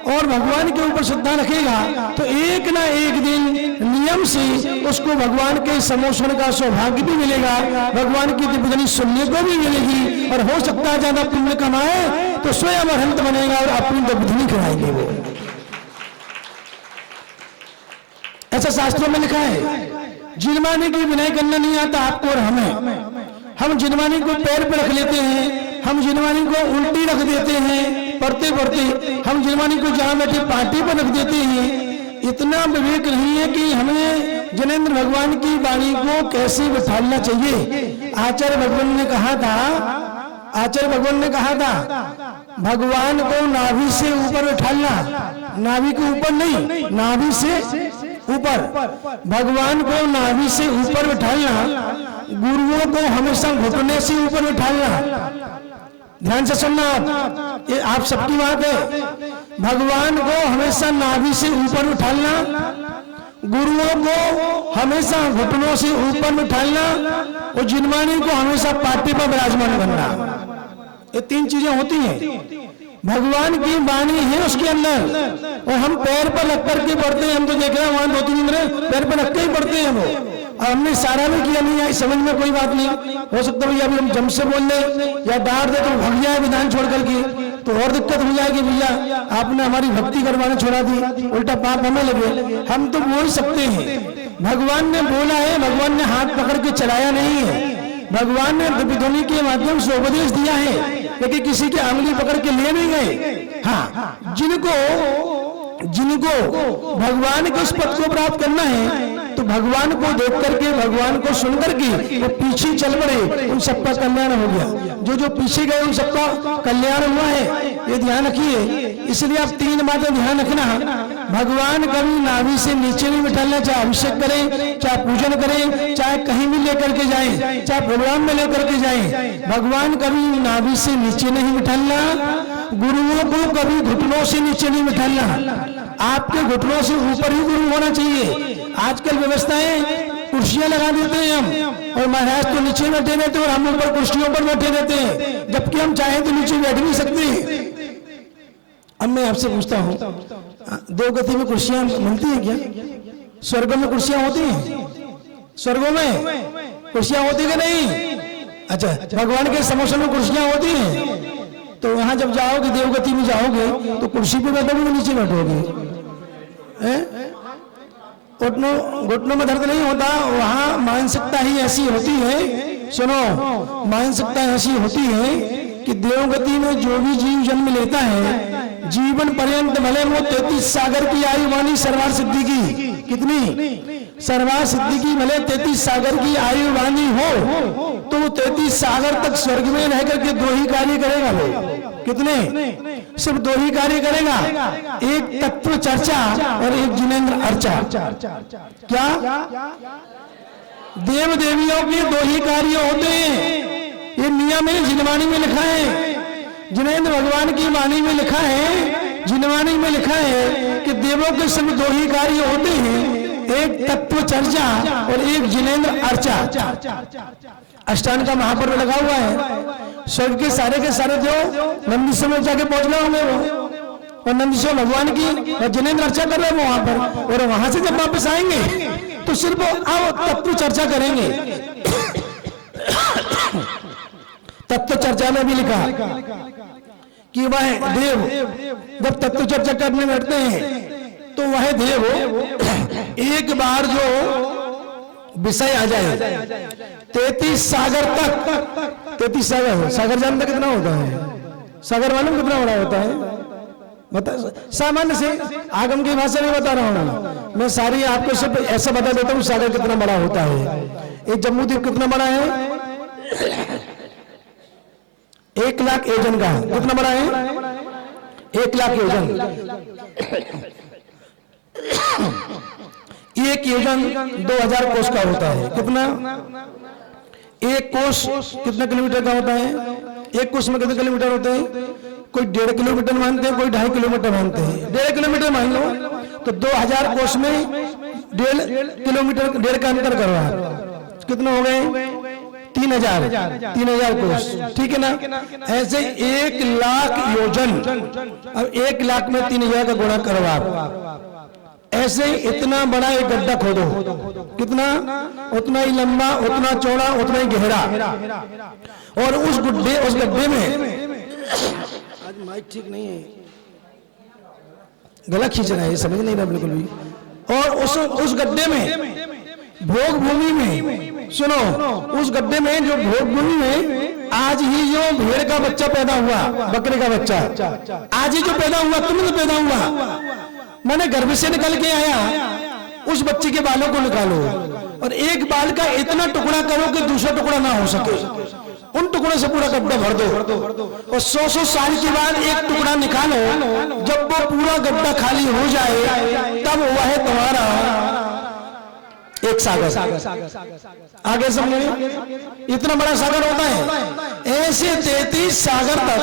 और भगवान के ऊपर श्रद्धा रखेगा, तो एक ना एक दिन नियम से उसको भगवान के समोषण का सौभाग्य भी मिलेगा, भगवान की दिव्य ध्वनि सुनने को भी मिलेगी, और हो सकता है ज्यादा पुण्य कमाए तो स्वयं अरहंत बनेगा और अपनी दिव्य ध्वनि कराएंगे वो। ऐसा शास्त्रों में लिखा है। जिनवाणी की विनय करना नहीं आता आपको और हमें, हम जिनवाणी को पैर पे रख लेते हैं, हम जिनवाणी को उल्टी रख देते हैं, पढ़ते पढ़ते हम जिनवाणी को जहां बैठे पार्टी पर रख देते हैं। इतना विवेक नहीं है कि हमें जनेंद्र भगवान की वाणी को कैसे बिठाना चाहिए। आचार्य भगवान ने कहा था भगवान को नाभि से ऊपर बिठाना, नाभि के ऊपर नहीं, नाभि से ऊपर, भगवान को नाभि से ऊपर बिठाना, गुरुओं को हमेशा घुटने से ऊपर बिठाना। ध्यान से सुनना आप, ये आप सबकी बात है। भगवान को हमेशा नाभि से ऊपर बिठाना, गुरुओं को हमेशा घुटनों से ऊपर बिठाना और जिनवाणी को हमेशा पाटी पर विराजमान करना। ये तीन चीजें होती हैं। भगवान की वाणी है उसके अंदर, और हम पैर पर रख करके पढ़ते हैं। हम तो देख रहे हैं वहां 2-3 दिन पैर पर रख के ही पढ़ते हैं वो, और हमने सारा भी किया नहीं है, समझ में कोई बात नहीं। हो सकता है भैया अभी हम जम से बोल रहे या डांट दे तो भाग जाए विधान छोड़ करके, तो और दिक्कत हो जाएगी। भैया आपने हमारी भक्ति करवाने छोड़ा दी, उल्टा पाप हमें लगे। हम तो बोल सकते हैं, भगवान ने बोला है, भगवान ने हाथ पकड़ के चलाया नहीं है, भगवान ने दिव्य ध्वनि के माध्यम से उपदेश दिया है, लेकिन किसी की आंगली पकड़ के ले नहीं गए। हाँ, जिनको भगवान के उस पद को प्राप्त करना है, तो भगवान को देख करके, भगवान को सुन करके वो पीछे चल पड़े, उन सबका कल्याण हो गया। जो पीछे गए उन सबका कल्याण हुआ है, ये ध्यान रखिए। इसलिए आप 3 बातें ध्यान रखना। भगवान कभी नाभि से नीचे नहीं बिठाना, चाहे अभिषेक करें, चाहे पूजन करें, चाहे कहीं भी लेकर के जाएं, चाहे प्रोग्राम में लेकर के जाएं, भगवान कभी नाभि से नीचे नहीं बिठाना, गुरुओं को कभी घुटनों से नीचे नहीं बिठाना। आपके घुटनों से ऊपर ही गुरु होना चाहिए। आजकल व्यवस्थाएं कुर्सियां लगा देते हैं हम, और महाराज तो नीचे बैठे रहते हैं और हम ऊपर कुर्सियों पर बैठे रहते हैं, जबकि हम चाहें तो नीचे बैठ नहीं सकते। अब मैं आपसे पूछता हूँ, देवगति में कुर्सियां मिलती हैं क्या? स्वर्ग में कुर्सियां होती हैं? स्वर्गों में कुर्सियां होती कि नहीं? अच्छा, भगवान के समोसन में कुर्सियां होती हैं, तो वहां जब जाओगे, देवगति में जाओगे, तो कुर्सी पे बैठोगे, नीचे बैठोगे। घुटनों में दर्द नहीं होता, वहां मानसिकता ही ऐसी होती है। सुनो, मानसिकता ऐसी होती है कि देवगति में जो भी जीव जन्म लेता है, जीवन पर्यंत भले वो 33 सागर की आयु वाणी सर्वार सिद्धि की, कितनी सर्वार सिद्धि की भले 33 सागर की आयु वाणी हो, तो वो 33 सागर तक स्वर्ग में रह करके 2 ही कार्य करेगा। वो कितने? सिर्फ 2 ही कार्य करेगा, एक तत्व चर्चा और एक जिनेंद्र अर्चा। क्या? देव देवियों के 2 ही कार्य होते हैं। ये नियम है, जिनवाणी में लिखा है, जिनेंद्र भगवान की वाणी में लिखा है, जिनवाणी में लिखा है कि देवों के सिर्फ 2 ही कार्य होते हैं, एक तत्व चर्चा और एक जिनेंद्र अर्चा। अष्टांग का महापर्व लगा हुआ है। स्वर्ग के सारे देव नंदीश्वर में जाके पहुंच गए होंगे वो, और नंदीश्वर भगवान की और जिनेंद्र अर्चा कर रहे हैं वहां पर, और वहां से जब वापस आएंगे तो सिर्फ अब तत्व चर्चा करेंगे। तत्व चर्चा में भी लिखा कि वह देव जब तत्व चर्चा करने बैठते हैं, तो वह देव एक बार जो विषय आ जाए 33 सागर तक, 33 सागर जानते कितना होता है? सागर मालूम कितना बड़ा होता है? बता, सामान्य से आगम की भाषा में बता रहा हूं मैं, सारी आपको सिर्फ ऐसा बता देता हूं सागर कितना बड़ा होता है। एक जम्मू द्वीप कितना बड़ा है? 1 लाख योजन का। कितना बड़ा है? 1 लाख योजन। एक योजन 2000 कोस का होता है। कितना? एक कोस कितना किलोमीटर का होता है? एक कोस में कितने किलोमीटर होते हैं? कोई 1.5 किलोमीटर मानते हैं, कोई 2.5 किलोमीटर मानते हैं। 1.5 किलोमीटर मान लो तो 2000 कोस में 1.5 किलोमीटर 1.5 का अंतर करो आप, कितना हो गए? 3000 कोस, ठीक है ना। ऐसे 1 लाख योजन, अब 1 लाख में 3000 का गुणा करो आप। ऐसे इतना बड़ा एक गड्ढा खोदो, कितना? उतना ही लंबा, उतना चौड़ा, उतना ही गहरा, और उस गड्ढे में आज माइक ठीक नहीं है, गला खींच रहा है, समझ नहीं रहा बिल्कुल भी। और उस गड्ढे में, भोग भूमि में, सुनो, उस गड्ढे में जो भोग भूमि में आज ही जो भेड़ का बच्चा पैदा हुआ, बकरे का बच्चा आज ही जो पैदा हुआ, तुरंत पैदा हुआ, मैंने गर्भ से निकल के आया, उस बच्चे के बालों को निकालो और एक बाल का इतना टुकड़ा करो कि दूसरा टुकड़ा ना हो सके, उन टुकड़ों से पूरा गड्ढा भर दो और 100 साल के बाद एक टुकड़ा निकालो, जब वो पूरा गड्ढा खाली हो जाए तब वह है तुम्हारा एक सागर। आगे समझे, इतना बड़ा सागर होता है। ऐसे 33 सागर तक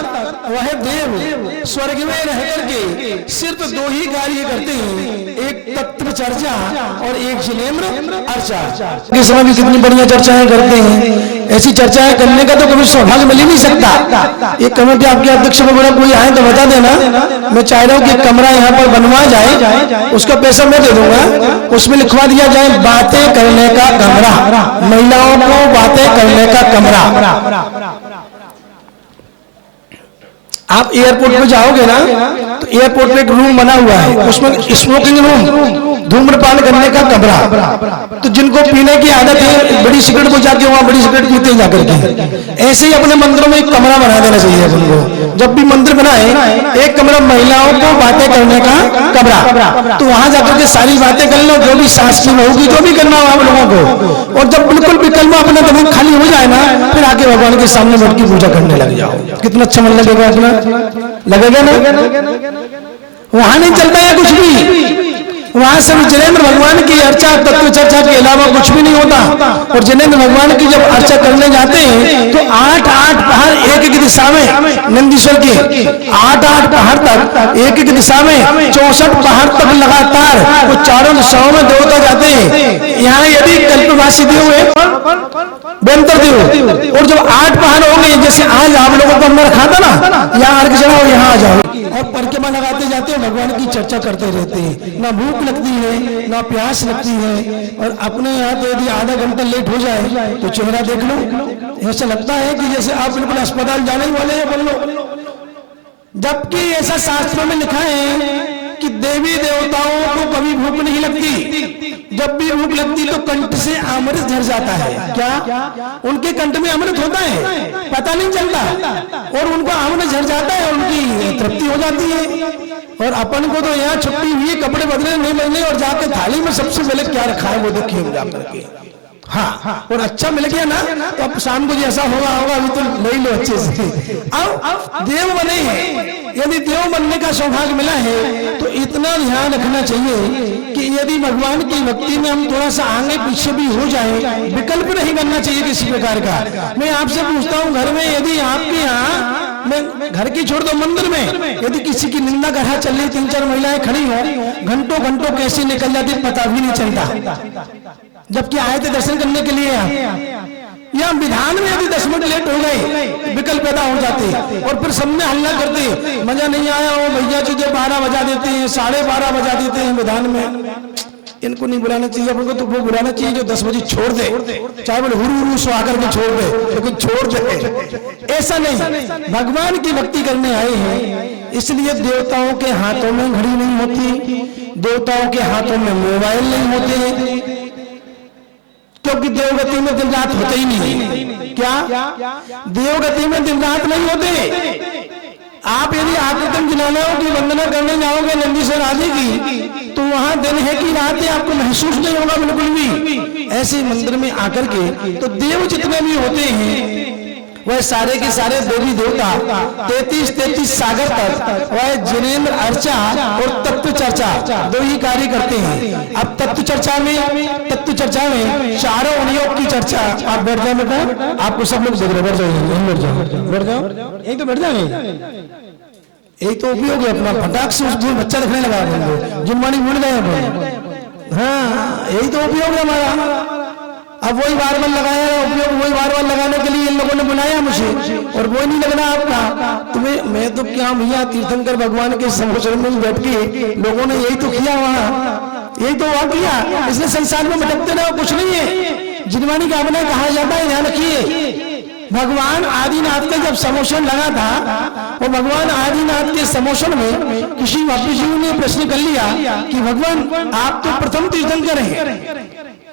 वह देव स्वर्ग में रह करके सिर्फ 2 ही कार्य करते हैं, एक तत्व चर्चा और एक जिनेन्द्र अर्चा। के समय भी कितनी बढ़िया चर्चाएं करते हैं, ऐसी चर्चाएं करने का तो कभी सौभाग्य मिल ही नहीं सकता। एक कमेटी आपके अध्यक्ष वगैरह कोई आए तो बता देना, मैं चाह रहा हूँ कि कमरा यहाँ पर बनवा जाए, उसका पैसा मैं दे दूंगा, उसमें लिखवा दिया जाए बातें करने का कमरा, महिलाओं को बातें करने का कमरा। आप एयरपोर्ट पे जाओगे ना तो एयरपोर्ट पे एक रूम बना हुआ है, उसमें स्मोकिंग रूम, धूम्रपान करने का कमरा। तो जिनको पीने की आदत है बड़ी सिगरेट को जाके वहां बड़ी सिगरेट पीते हैं जाकर के। ऐसे ही अपने मंदिरों में एक कमरा बना देना चाहिए अपन को। जब भी मंदिर बनाए एक कमरा महिलाओं को बातें करने का कमरा, तो वहां जाकर के सारी बातें कर लो, जो भी सांस की होगी, जो भी करना हो आप लोगों को। और जब बिल्कुल विकल्प अपना दिमाग खाली हो जाए ना, फिर आके भगवान के सामने बैठ के पूजा करने लग जाओ। कितना अच्छा मन लगेगा, अपना लगेगा ना। वहां नहीं चलता है कुछ भी, वहां से जिनेन्द्र भगवान की अर्चा तत्व चर्चा के अलावा कुछ भी नहीं होता। और जिनेन्द्र भगवान की जब अर्चा करने जाते हैं तो 8 पहाड़ एक एक दिशा में, नंदीश्वर के 8 पहाड़ तक एक एक दिशा में 64 पहाड़ तक लगातार वो चारों दिशाओं में देवता जाते हैं। यहाँ यदि कल्पवासी देव है बेहतर देव, और जब 8 पहाड़ हो गए, जैसे आज आप लोगों को हमने रखा था ना, यहाँ अर्घ चढ़ाओ, यहाँ आ जाओ, और परिक्रमा लगाते जाते हैं, भगवान की चर्चा करते रहते हैं। ना भूख लगती है ना प्यास लगती है। और अपने यहाँ तो यदि आधा घंटा लेट हो जाए तो चेहरा देख लो, ऐसा लगता है कि जैसे आप बिल्कुल अस्पताल जाने वाले हैं बन लो। जबकि ऐसा शास्त्रों में लिखा है कि देवी देवताओं को कभी भूख नहीं लगती, जब भी भूख लगती तो कंठ से अमृत झर जाता है। क्या उनके कंठ में अमृत होता है? पता नहीं चलता, और उनको अमृत झर जाता है, उनकी तृप्ति हो जाती है। और अपन को तो यहाँ छुट्टी हुई, कपड़े बदले नहीं बदले, और जाकर थाली में सबसे पहले क्या रखा है वो देखिए जाकर के। हाँ, और अच्छा मिल गया ना तो अब शाम को जैसा होगा अभी तो ले लो अच्छे से। अब देव बने हैं, यदि देव बनने का सौभाग्य मिला है तो इतना ध्यान रखना चाहिए कि यदि भगवान की भक्ति में हम थोड़ा सा आगे पीछे भी हो जाए, विकल्प नहीं करना चाहिए किसी प्रकार का। मैं आपसे पूछता हूँ, घर में यदि आपके यहाँ, मैं घर की छोड़ दो, मंदिर में यदि किसी की निंदा कथा चल रही, 3-4 महिलाएं खड़ी हो, घंटों घंटों कैसे निकल जाती पता भी नहीं चलता, जबकि आए थे दर्शन करने के लिए। या विधान में यदि 10 मिनट लेट हो गए, विकल्प पैदा हो जाते और फिर सबने हल्ला करते, मजा नहीं आया हो भैया जी, जो 12 बजा देते हैं, 12:30 बजा देते हैं विधान में। इनको नहीं बुलाना चाहिए अपन को, तो वो बुलाना चाहिए जो 10 बजे छोड़ दे, चाहे बोले हुरू सो आकर के छोड़ दे, लेकिन छोड़ दे। ऐसा नहीं, भगवान की भक्ति करने आए हैं, इसलिए देवताओं के हाथों में घड़ी नहीं होती, देवताओं के हाथों में मोबाइल नहीं होते, क्योंकि देवगति में दिन रात होते ही नहीं। क्या देवगति में दिन रात नहीं होते? आप यदि आकृतम जिनालाओं की वंदना करने जाओगे नंदीश्वर आदि की, तो वहां दिन है कि रात है आपको महसूस नहीं होगा बिल्कुल भी। ऐसे मंदिर में आकर के तो देव जितने भी होते हैं वह सारे के सारे देवी देवता 33 सागर तक वह जिनेंद्र अर्चा और तत्व चर्चा दो ही कार्य करते हैं। अब तत्व चर्चा में चारों अनुयोग की चर्चा। आप बैठ जाओ बेटा, आपको सब लोग देख रहे, बैठ जाओ यही तो बैठ जाओ, यही तो उपयोग है अपना। फटाक से उस बच्चा दिखने लगा, जिनवाणी भूल गए। हाँ, यही तो उपयोग है हमारा। अब वही बार बार लगाया उपयोग, वही बार बार लगाने के लिए इन लोगों ने बुलाया मुझे, और वो नहीं लगना आपका। तुम्हें मैं तो क्या भैया, तीर्थंकर भगवान के समोचर में बैठ के लोगों ने यही तो किया, वहां यही तो वहां किया। इसलिए संसार में भटकते रहो, कुछ नहीं है। जिनवाणी का अपना कहा जाता है, ध्यान रखिए। भगवान आदिनाथ का जब समोशन लगा था, वो भगवान आदिनाथ के समोशन में किसी बापू जी ने प्रश्न कर लिया कि भगवान आप तो प्रथम तीर्थंकर हैं,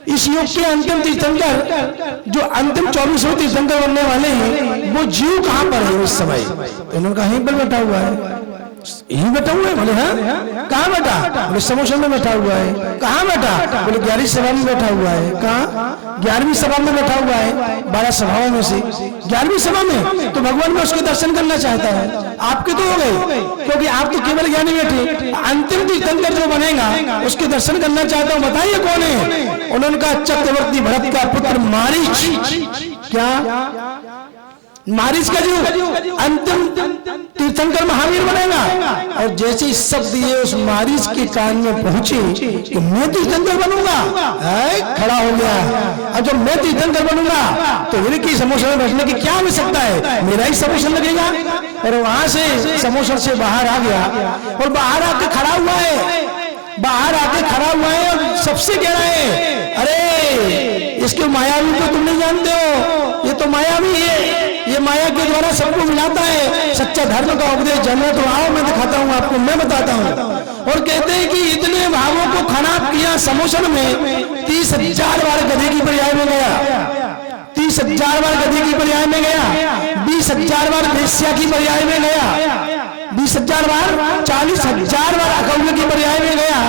इस युग के अंतिम तीर्थंकर, जो अंतिम 24वें तीर्थंकर बनने वाले हैं, वो जीव कहां पर है इस समय? तो उन्होंने कहा यहीं पर बैठा हुआ है। यहीं बैठा हुआ है? बोले हाँ। कहाँ बैठा? बोले समोशन में बैठा हुआ है। कहाँ बैठा? बोले 11वीं सभा में बैठा हुआ है। कहाँ? 11वीं सभा में बैठा हुआ है। 12 सभाओं में से 11वीं सभा में। तो भगवान में उसके दर्शन करना चाहता है। आपके तो हो गए, क्योंकि आप तो केवल ज्ञानी बैठे। अंतिम तीर्थंकर जो बनेगा उसके दर्शन करना चाहता हूँ, बताइए कौन है? उन्होंने कहा चक्रवर्ती भरत का पुत्र मारीच। क्या? मारीच का जो अंतिम तीर्थंकर महावीर बनेगा। और जैसे शब्द ये उस मारीच के कान में पहुंचे कि मैं तीर्थंकर बनूंगा, खड़ा हो गया। अब जब मैं तीर्थंकर बनूंगा तो मेरे की समोसन में बैठने की क्या आवश्यकता है? मेरा ही समोसन लगेगा। और वहां से समोसन से बाहर आ गया, और बाहर आके खड़ा हुआ है। बाहर आके खड़ा हुआ है और सबसे कह रहा है, अरे इसके मायावी को तुम नहीं जानते हो, ये तो मायावी है, ये माया के द्वारा सबको मिलाता है। सच्चा धर्म का उपदेश जानना तो आओ, मैं दिखाता हूँ आपको, मैं बताता हूँ। और कहते हैं कि इतने भावों को खराब किया समोसन में 30,000 बार गधे की पर्याय में गया, 30,000 बार गधे की पर्याय में गया, 20,000 बार वेश्या की पर्याय में गया, 20,000 बार, 40,000 बार अकौल की पर्याय में गया,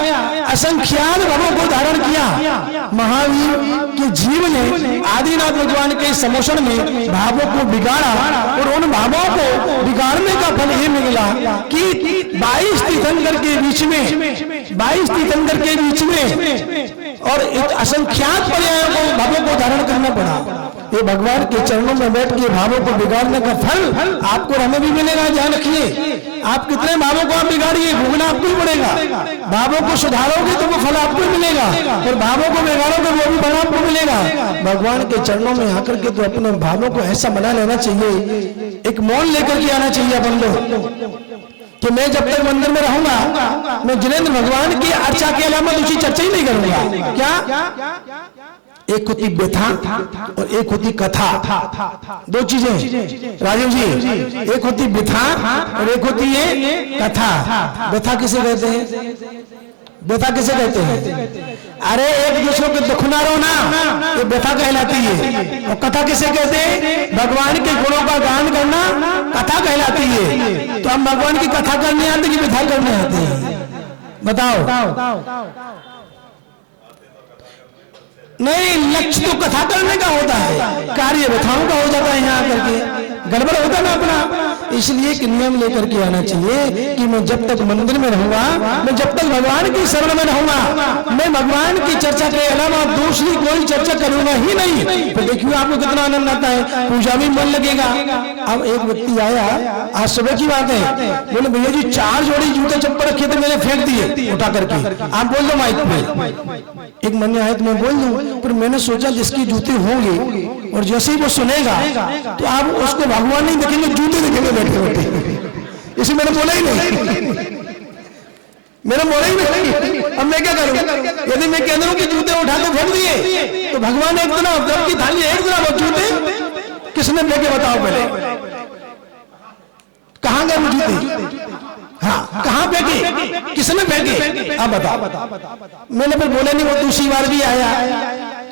असंख्यात भावों को धारण किया। महावीर के जीव ने आदिनाथ भगवान के समोसन में भावों को बिगाड़ा, और उन भावों को बिगाड़ने का फल ये मिला कि 22 तीर्थंकर के बीच में, 22 तीर्थंकर के बीच में और असंख्यात पर्यायों को भावों को धारण करना पड़ा। ये भगवान के चरणों में बैठ के भावों को बिगाड़ने का फल आपको और हमें भी मिलेगा। ध्यान रखिए, आप कितने भावों को आप बिगाड़िए, भोगना आपको ही पड़ेगा। भावों को सुधारोगे तो वो फल आपको ही मिलेगा, और भावों को बिगाड़ोगे वो भी फल आपको मिलेगा। भगवान के चरणों में आकर के तो अपने भावों को ऐसा बना लेना चाहिए, एक मौन लेकर के आना चाहिए अपन लोग कि मैं जब तक मंदिर में रहूंगा मैं जिनेंद्र भगवान की अर्चा के अलावा दूसरी चर्चा ही नहीं करूंगा। क्या? एक होती व्यथा और एक होती कथा, दो चीजें राजीव जी। एक होती व्यथा और एक होती है कथा। व्यथा किसे कहते हैं? व्यथा किसे कहते हैं? अरे एक दूसरे को दुखना रोना, ये व्यथा कहलाती है। और कथा किसे कहते हैं? भगवान के गुणों का गान करना कथा कहलाती है। तो हम भगवान की कथा करने आते कि व्यथा करने आते हैं? बताओ। नहीं, लक्ष्य तो कथा करने का होता है, कार्य व्यथाओं का हो जाता है। यहाँ आकर के गड़बड़ होता ना अपना। इसलिए एक नियम लेकर के आना चाहिए कि मैं जब तक मंदिर में रहूंगा, मैं जब तक भगवान की शरण में रहूंगा, मैं भगवान की चर्चा के अलावा दूसरी कोई चर्चा करूंगा ही नहीं। तो देखिए आपको कितना आनंद आता है, पूजा में मन लगेगा। अब एक व्यक्ति आया, आज सुबह की बात है, बोले भैया जी 4 जोड़ी जूते चप्पल रखे थे, मैंने फेंक दिए उठा करके। आप बोल दो माइक पे। एक मन में आया तो मैं बोल दूं, पर मैंने सोचा जिसकी जूते होंगे और जैसे ही वो सुनेगा तो आप उसको भगवान नहीं देखेंगे, जूते देखेंगे बैठे बैठे। इसे मैंने बोला ही नहीं, मैंने बोला ही नहीं। अब मैं क्या करूं? यदि मैं कह दूं कि जूते उठा के फेंक दिए तो भगवान एक तरफ, जब की थाली एक तरफ, और जूते किसने फेंके बताओ पहले? कहां गए वो जूते? हाँ, कहां फेंके? किसने फेंके? आप बताओ। मैंने फिर बोला नहीं, वो दूसरी बार भी आया,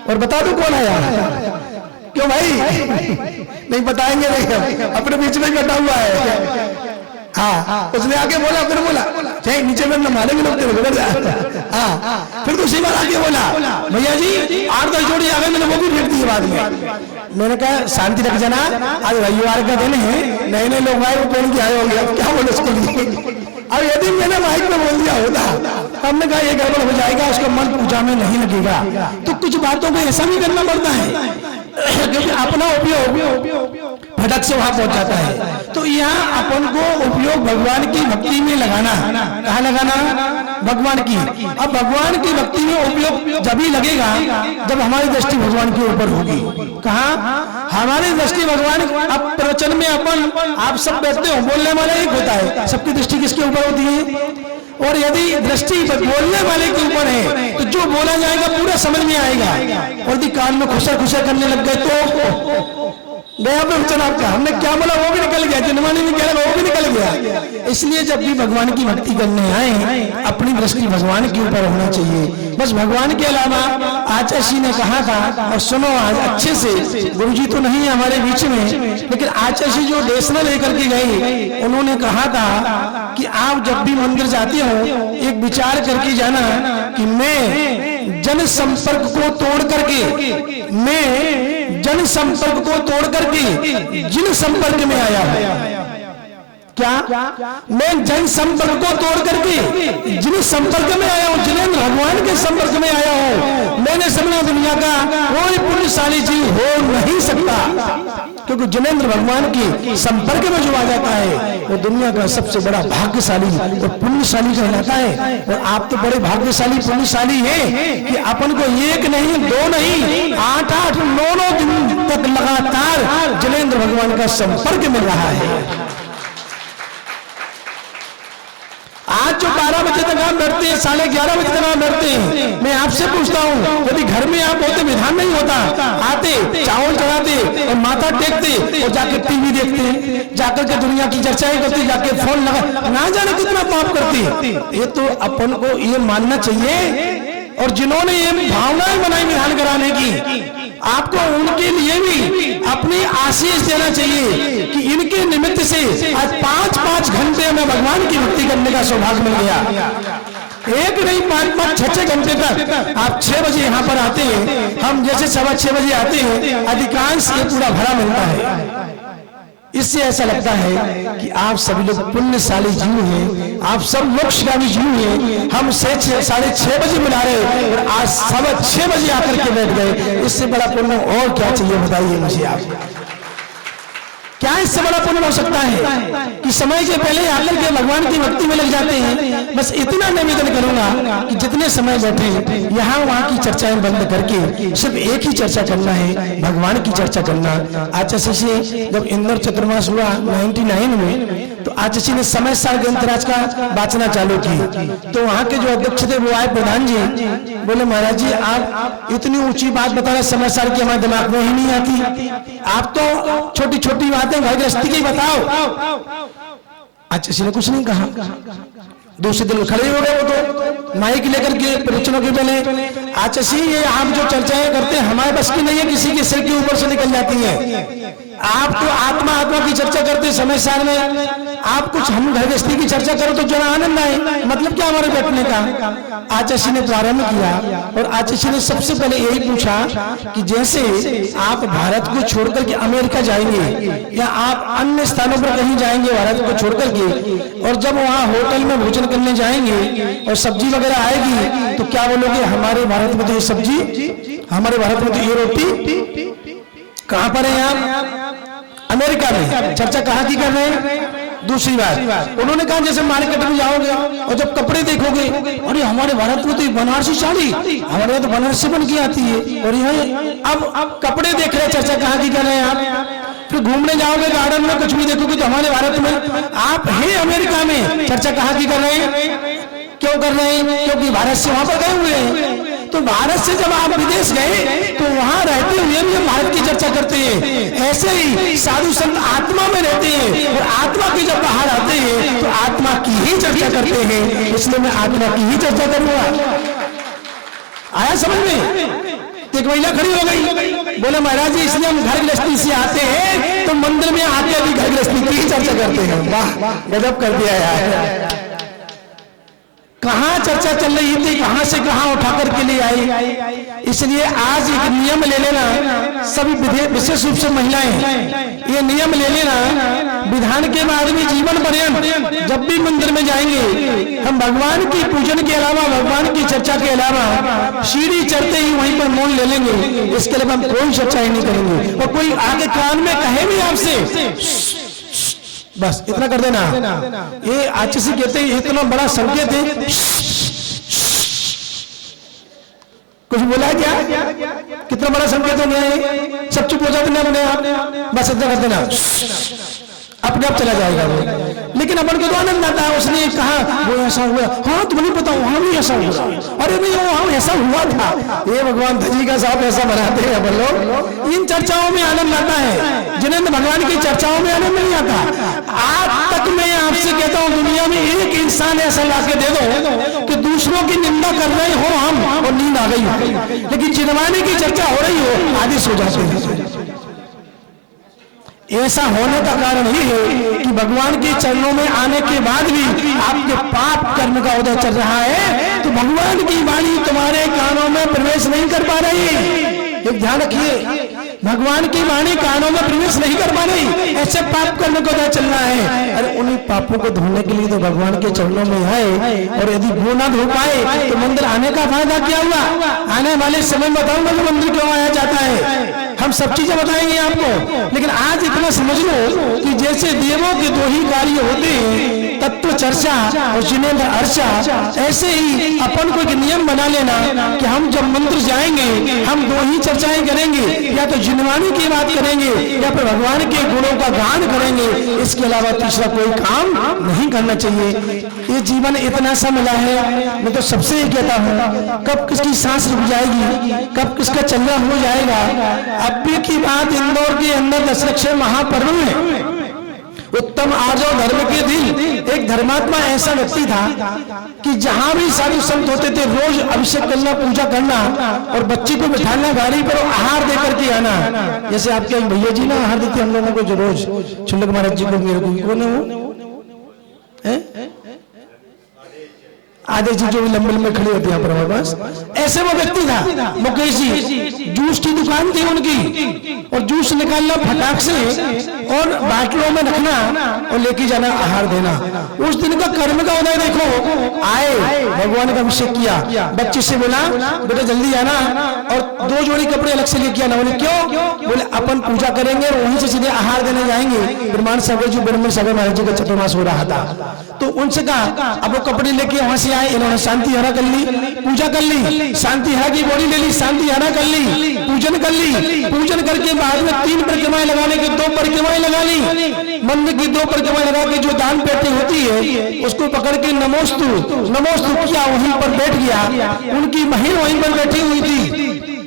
और बता दो कौन आया? क्यों भाई? नहीं बताएंगे, नहीं, अपने बीच में बैठा हुआ है। हाँ, उसने आके बोला, फिर बोला चाहे नीचे में मारेंगे लोग तेरे को। हाँ, फिर दूसरी बार आके बोला भैया जी 8-10 जोड़ी आ गए, मैंने वो भी फेंक दी बाद में। मैंने कहा शांति रख जाना, आज रविवार का दिन है, नए नए लोग आए, वो पहन के आए होंगे, अब क्या बोले उसके लिए। अब यदि मैंने माइक में बोल दिया होता, हमने कहा ये गड़बड़ हो जाएगा, उसका मन पूजा में नहीं लगेगा। तो कुछ बातों को ऐसा भी करना पड़ता है क्योंकि अपना उपयोग फटक से वहां पहुंच जाता है। तो यहाँ अपन को उपयोग भगवान की भक्ति में लगाना, कहाँ लगाना? भगवान की। अब भगवान की भक्ति में उपयोग जब ही लगेगा जब हमारी दृष्टि भगवान के ऊपर होगी। कहाँ? हमारी दृष्टि भगवान। अब प्रवचन में अपन आप सब बैठते हो, बोलने वाला एक होता है, सबकी दृष्टि किसके ऊपर होती है? और यदि दृष्टि बोलने वाले के ऊपर है तो जो बोला जाएगा पूरा समझ में आएगा। और यदि कान में खुशर खुशर करने लग गए तो गया प्रवचन आपका। हमने क्या बोला वो भी निकल गया, जनमानी में क्या लगा वो भी निकल गया। इसलिए जब भी भगवान की भक्ति करने आए अपनी दृष्टि भगवान के ऊपर होना चाहिए, बस भगवान के अलावा। आचार्य जी ने कहा था, और सुनो आज अच्छे से, गुरुजी तो नहीं है हमारे बीच में, लेकिन आचार्य जी जो देशना लेकर के गए, उन्होंने कहा था कि आप जब भी मंदिर जाते हो एक विचार करके जाना कि मैं जन संपर्क को तोड़ करके, मैं जन संपर्क को तोड़ करके जिन संपर्क में आया हूं। क्या? मैं जन संपर्क को तोड़ करके जिन संपर्क में आया हूं, जिनेंद्र भगवान के संपर्क में आया हूं। मैंने समझा दुनिया का कोई पुण्यशाली जीव हो नहीं सकता, क्योंकि जिनेंद्र भगवान के संपर्क में जो आ जाता है वो दुनिया का सबसे बड़ा भाग्यशाली और पुण्यशाली कहलाता है। और आप तो बड़े भाग्यशाली पुण्यशाली हैं कि अपन को एक नहीं, दो नहीं, 8-8, 9-9 दिन तक लगातार जिनेंद्र भगवान का संपर्क मिल रहा है। आज जो 12 बजे तक आप बैठते हैं, 11:30 बजे तक आप बैठते हैं, मैं आपसे पूछता हूं, यदि घर में आप होते विधान नहीं होता, आते चावल चढ़ाते और माथा टेकते और जाके टीवी देखते, जाकर के दुनिया की चर्चाएं करते, जाके फोन लगा, ना जाने कितना पाप करते। ये तो अपन को ये मानना चाहिए। और जिन्होंने ये भावनाएं बनाई विधान कराने की, आपको उनके लिए भी अपनी आशीष देना चाहिए कि इनके निमित्त से आज 5-5 घंटे में भगवान की भक्ति करने का सौभाग्य मिल गया। एक नहीं 5-5, 6-6 घंटे तक आप 6 बजे यहाँ पर आते हैं, हम जैसे 6:15 बजे आते हैं, अधिकांश ये पूरा भरा मिलता है। इससे ऐसा लगता है कि आप सभी लोग पुण्यशाली जीव हैं, आप सब मोक्षगामी जीव हैं। हम 6:30 बजे मिला रहे और आज 6:15 बजे आकर के बैठ गए। इससे बड़ा पुण्य और क्या चाहिए बताइए मुझे आप? क्या इससे बड़ा पुण्य हो सकता है कि समय के पहले आकर के भगवान की भक्ति में लग जाते हैं? बस इतना निवेदन करूंगा कि जितने समय बैठे यहाँ वहाँ की चर्चाएं बंद करके सिर्फ एक ही चर्चा करना है, भगवान की चर्चा करना। आचार्य से जब इंदौर चतुर्मास हुआ 99 में, तो आचार्य ने समय सार ग्रंथराज का वाचना चालू की। तो वहाँ के जो अध्यक्ष थे वो आए प्रधान जी, बोले महाराज जी आप इतनी ऊंची बात बता रहे, समय सार की हमारे दिमाग में ही नहीं आती, आप तो छोटी छोटी बातें घर गृहस्थी की बताओ। आचार्य ने कुछ नहीं कहा। दूसरे दिन खड़े हो गए वो तो माइक लेकर के प्रवचनों के पहले, आचार्य ये आप जो चर्चाएं करते हैं हमारे बस की नहीं है, किसी के सिर के ऊपर से निकल जाती है। आप तो आत्मा की चर्चा करते समय सार में, आप कुछ हम घर गृहस्थी की चर्चा करो तो जरा आनंद आए, मतलब क्या हमारे बैठने का? आचार्य ने प्रारंभ किया और आचार्य ने सबसे पहले यही पूछा कि जैसे आप भारत को छोड़कर के अमेरिका जाएंगे या आप अन्य स्थानों पर कहीं जाएंगे भारत को छोड़कर के, और जब वहाँ होटल में भोजन करने जाएंगे और सब्जी वगैरह आएगी तो क्या बोलोगे? हमारे भारत में तो ये सब्जी, हमारे भारत में तो ये रोटी। कहां पर है आप? अमेरिका में। चर्चा कहां की कर रहे हैं? दूसरी बात उन्होंने कहा जैसे मार्केट में जाओगे और जब कपड़े देखोगे, अरे हमारे भारत में तो बनारसी साड़ी, हमारे यहाँ तो बनारसी बन के आती है, और यहाँ अब कपड़े देख रहे, चर्चा कहां की कर रहे हैं आप? फिर घूमने जाओगे गार्डन में कुछ भी देखोगे तो हमारे भारत में, आप हैं अमेरिका में, चर्चा कहां की कर रहे हैं? क्यों कर रहे हैं? क्योंकि भारत से वहां पर गए हुए हैं। तो भारत से जब आप विदेश गए तो वहां रहते हुए भी हम भारत की चर्चा करते हैं। ऐसे ही साधु संत आत्मा में रहते हैं और आत्मा के जब बाहर आते हैं तो आत्मा की ही चर्चा करते हैं, इसलिए मैं आत्मा की ही चर्चा करूंगा। आया समझ में? एक महिला खड़ी हो गई, बोले महाराज जी इसलिए हम घर गृहस्थी से आते हैं तो मंदिर में आके भी घर गृहस्थी की चर्चा करते हैं। वाह गजब कर दिया यार, कहाँ चर्चा चल रही थी, कहां से कहां उठा करके ले आई। इसलिए आज एक नियम ले लेना, सभी विशेष रूप से महिलाएं ये नियम ले लेना, विधान के बाद भी जीवन पर्यंत जब भी मंदिर में जाएंगे हम भगवान की पूजन के अलावा, भगवान की चर्चा के अलावा सीढ़ी चढ़ते ही वहीं पर मौन ले लेंगे, इसके अलावा हम कोई चर्चा ही नहीं करेंगे। और कोई आगे कान में कहे भी आपसे बस इतना कर देना। ये आज से कहते हैं इतना बड़ा संकेत है, कुछ बोला क्या, कितना बड़ा संकेत हो गया है, सब चुप हो जाते ना अपने आप, बस इतना कर देना, अपने आप चला जाएगा वो। लेकिन अपन को तो आनंद आता है, उसने कहा वो ऐसा हुआ, हाँ तुम्हें पता वहां भी ऐसा हुआ, अरे नहीं वहां ऐसा हुआ था। ये भगवान धजी का साहब ऐसा बनाते हैं अपन लोग। इन चर्चाओं में आनंद आता है, जिन्हें भगवान की चर्चाओं में आनंद नहीं आता। आज तक मैं आपसे कहता हूँ दुनिया में एक इंसान ऐसा ला के दे दो कि दूसरों की निंदा कर रहे हो हम और नींद आ गई हो, लेकिन जिनवाने की चर्चा हो रही हो आदि सो जाते हैं। ऐसा होने का कारण ही है कि भगवान के चरणों में आने के बाद भी आपके पाप कर्म का उदय चल रहा है, तो भगवान की वाणी तुम्हारे कानों में प्रवेश नहीं कर पा रही। एक ध्यान रखिए, भगवान की वाणी कानों में प्रवेश नहीं कर पा रही, ऐसे पाप करने को उदय चलना है। अरे उन्हीं पापों को धोने के लिए तो भगवान के चरणों में आए, और यदि वो ना धो पाए तो मंदिर आने का फायदा क्या हुआ। आने वाले समय में बताऊंगा कि मंदिर क्यों आया जाता है, हम सब चीजें बताएंगे आपको। लेकिन आज इतना समझ लो कि जैसे देवों के दो ही कार्य होते हैं, तत्व चर्चा और जिनेंद्र अर्चा, ऐसे ही अपन को एक नियम बना लेना कि हम जब मंदिर जाएंगे हम दो ही चर्चाएं करेंगे, या तो जिनवाणी की बात करेंगे या फिर भगवान के गुणों का गान करेंगे। इसके अलावा तीसरा कोई काम नहीं करना चाहिए। ये जीवन इतना सा मिला है, मैं तो सबसे ये कहता हूँ कब किसकी सांस रुक जाएगी, कब किसका चंद्रा हो जाएगा। अभी की बात इंदौर के अंदर दशरक्षे महापर्व में उत्तम आर्जव धर्म के दिन एक धर्मात्मा ऐसा व्यक्ति था कि जहां भी साधु संत होते थे रोज अभिषेक करना, पूजा करना और बच्ची को बिठाना गाड़ी पर, आहार देकर के आना। जैसे आपके भैया जी ना आहार देते हम लोगों को जो रोज, चुल्लक महाराज जी को, मेरे को कौन है आधे जी जो लंबे लंबे खड़े होते हैं हमारे पास, ऐसे वो व्यक्ति था मुकेश जी। जूस की दुकान थी उनकी, और जूस निकालना फटाक से और बाटलों में रखना और लेके जाना, आहार देना। उस दिन का कर्म का उदय देखो, आए भगवान का अभिषेक किया, बच्चे से बोला बेटा जल्दी आना और 2 जोड़ी कपड़े अलग से लेके आना। बोले क्यों, बोले अपन पूजा करेंगे और वहीं से सीधे आहार देने जाएंगे। ब्रह्मांड सागर जी, ब्रह्म सागर महाराज जी का चतुर्मास हो रहा था, तो उनसे कहा अब वो कपड़े लेके वहां से आए, इन्होंने शांति हरा कर ली, पूजा कर ली, शांति हरा की बॉडी ले ली, शांति हरा कर ली, पूजन कर ली। पूजन करके बाद में 3 परिक्रमाएं लगाने की 2 परिक्रमाएं लगा ली। मंदिर की 2 परिक्रमाएं लगा के जो दान पेटी होती है उसको पकड़ के नमोस्तु नमोस्तु किया, वहीं पर बैठ गया। उनकी बहन वहीं पर बैठी हुई थी,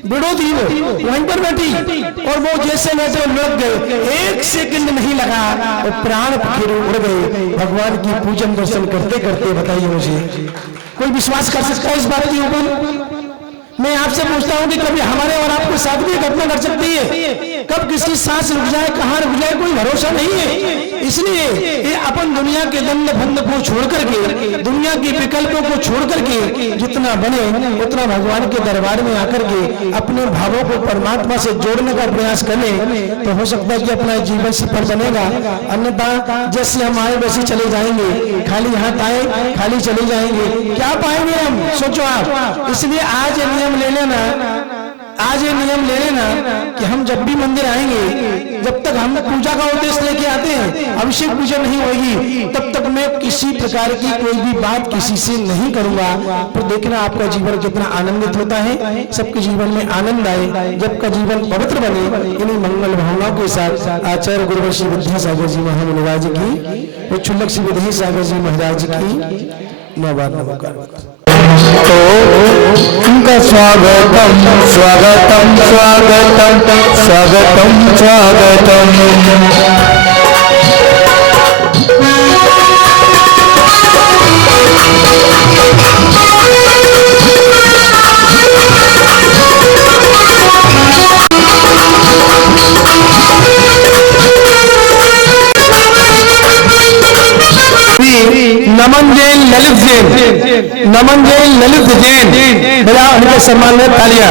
बिड़ो थी वो वहीं पर बैठी, और वो जैसे वैसे लुढ़क गए, 1 सेकंड नहीं लगा और प्राण पखेरु उड़ गए भगवान की पूजन दर्शन करते करते। बताइए मुझे कोई विश्वास कर सकता है इस बात के ऊपर? मैं आपसे पूछता हूं कि कभी हमारे और आपके साथ भी घटना घट सकती है, कब किसकी सांस रुक जाए, कहां रुक जाए, कोई भरोसा नहीं है। इसलिए ये अपन दुनिया के दंड भंड को छोड़ करके, दुनिया के विकल्पों को छोड़ करके जितना बने उतना भगवान के दरबार में आकर के अपने भावों को परमात्मा से जोड़ने का प्रयास करें, तो हो सकता है कि अपना जीवन सफल बनेगा। अन्यथा जैसे हम आए वैसे चले जाएंगे, खाली हाथ आए खाली चले जाएंगे, क्या पाएंगे हम, सोचो आप। इसलिए आज नियम ले लेना, आज ये नियम ले लेना कि हम जब भी मंदिर आएंगे, जब तक हम पूजा का उद्देश्य लेके आते हैं, अभिषेक पूजा नहीं होगी, तब तक मैं किसी प्रकार की कोई भी बात किसी से नहीं करूंगा। पर देखना आपका जीवन कितना आनंदित होता है, सबके जीवन में आनंद आए, जब का जीवन पवित्र बने। इन्हीं मंगल भावनाओं के साथ आचार्य गुरुवर श्री विद्यासागर जी महाराज की और चुल्लक श्री विद्यासागर जी महाराज की नवकार उनका स्वागतम स्वागतम स्वागतम स्वागतम स्वागतम। नमन जैन ललित जैन, नमन जैन ललित जैन, बजाओ उनके सम्मान में तालियां।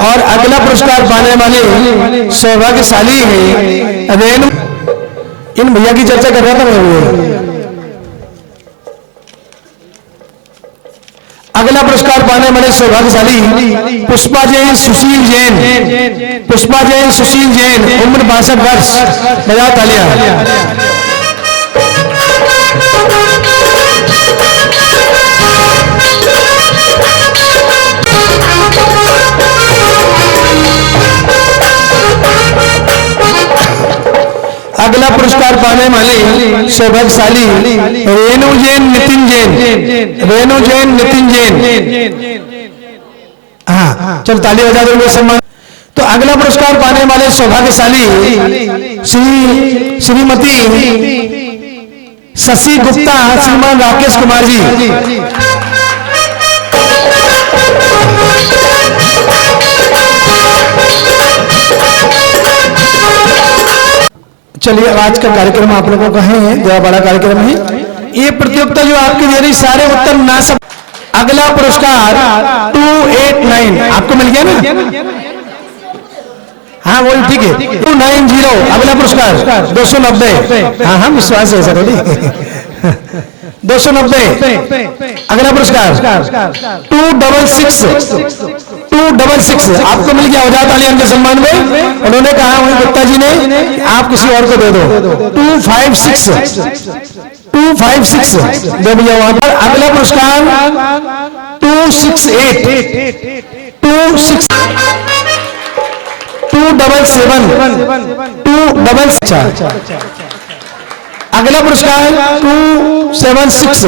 और अगला पुरस्कार पाने वाले सौभाग्यशाली है रेणु। इन भैया की चर्चा कर रहा था मैं। अगला पुरस्कार पाने वाले सौभाग्यशाली पुष्पा जैन सुशील जैन, पुष्पा जैन सुशील जैन, उम्र 62 वर्ष, बजाओ तालियां। अगला पुरस्कार पाने वाले सौभाग्यशाली रेणु जैन नितिन जैन, रेणु जैन नितिन जैन। हाँ चलो ताली बजा दो सम्मान। तो अगला पुरस्कार पाने वाले सौभाग्यशाली श्रीमती शशि गुप्ता, श्रीमान राकेश कुमार जी। चलिए आज का कार्यक्रम आप लोगों का है, बड़ा बड़ा कार्यक्रम है। ये प्रतियोगिता जो आपकी दे रही सारे उत्तर ना सब। अगला पुरस्कार 289 आपको मिल गया ना? हाँ वही ठीक है, 290 अगला पुरस्कार 290। हाँ हाँ विश्वास है सर 290। अगला पुरस्कार 266 आपको मिल गया। वजात आलियान के सम्मान में उन्होंने कहा वही गुप्ता जी ने आप किसी और को दे दो। 256 दे भैया वहां पर। अगला पुरस्कार 268 277। अगला पुरस्कार 276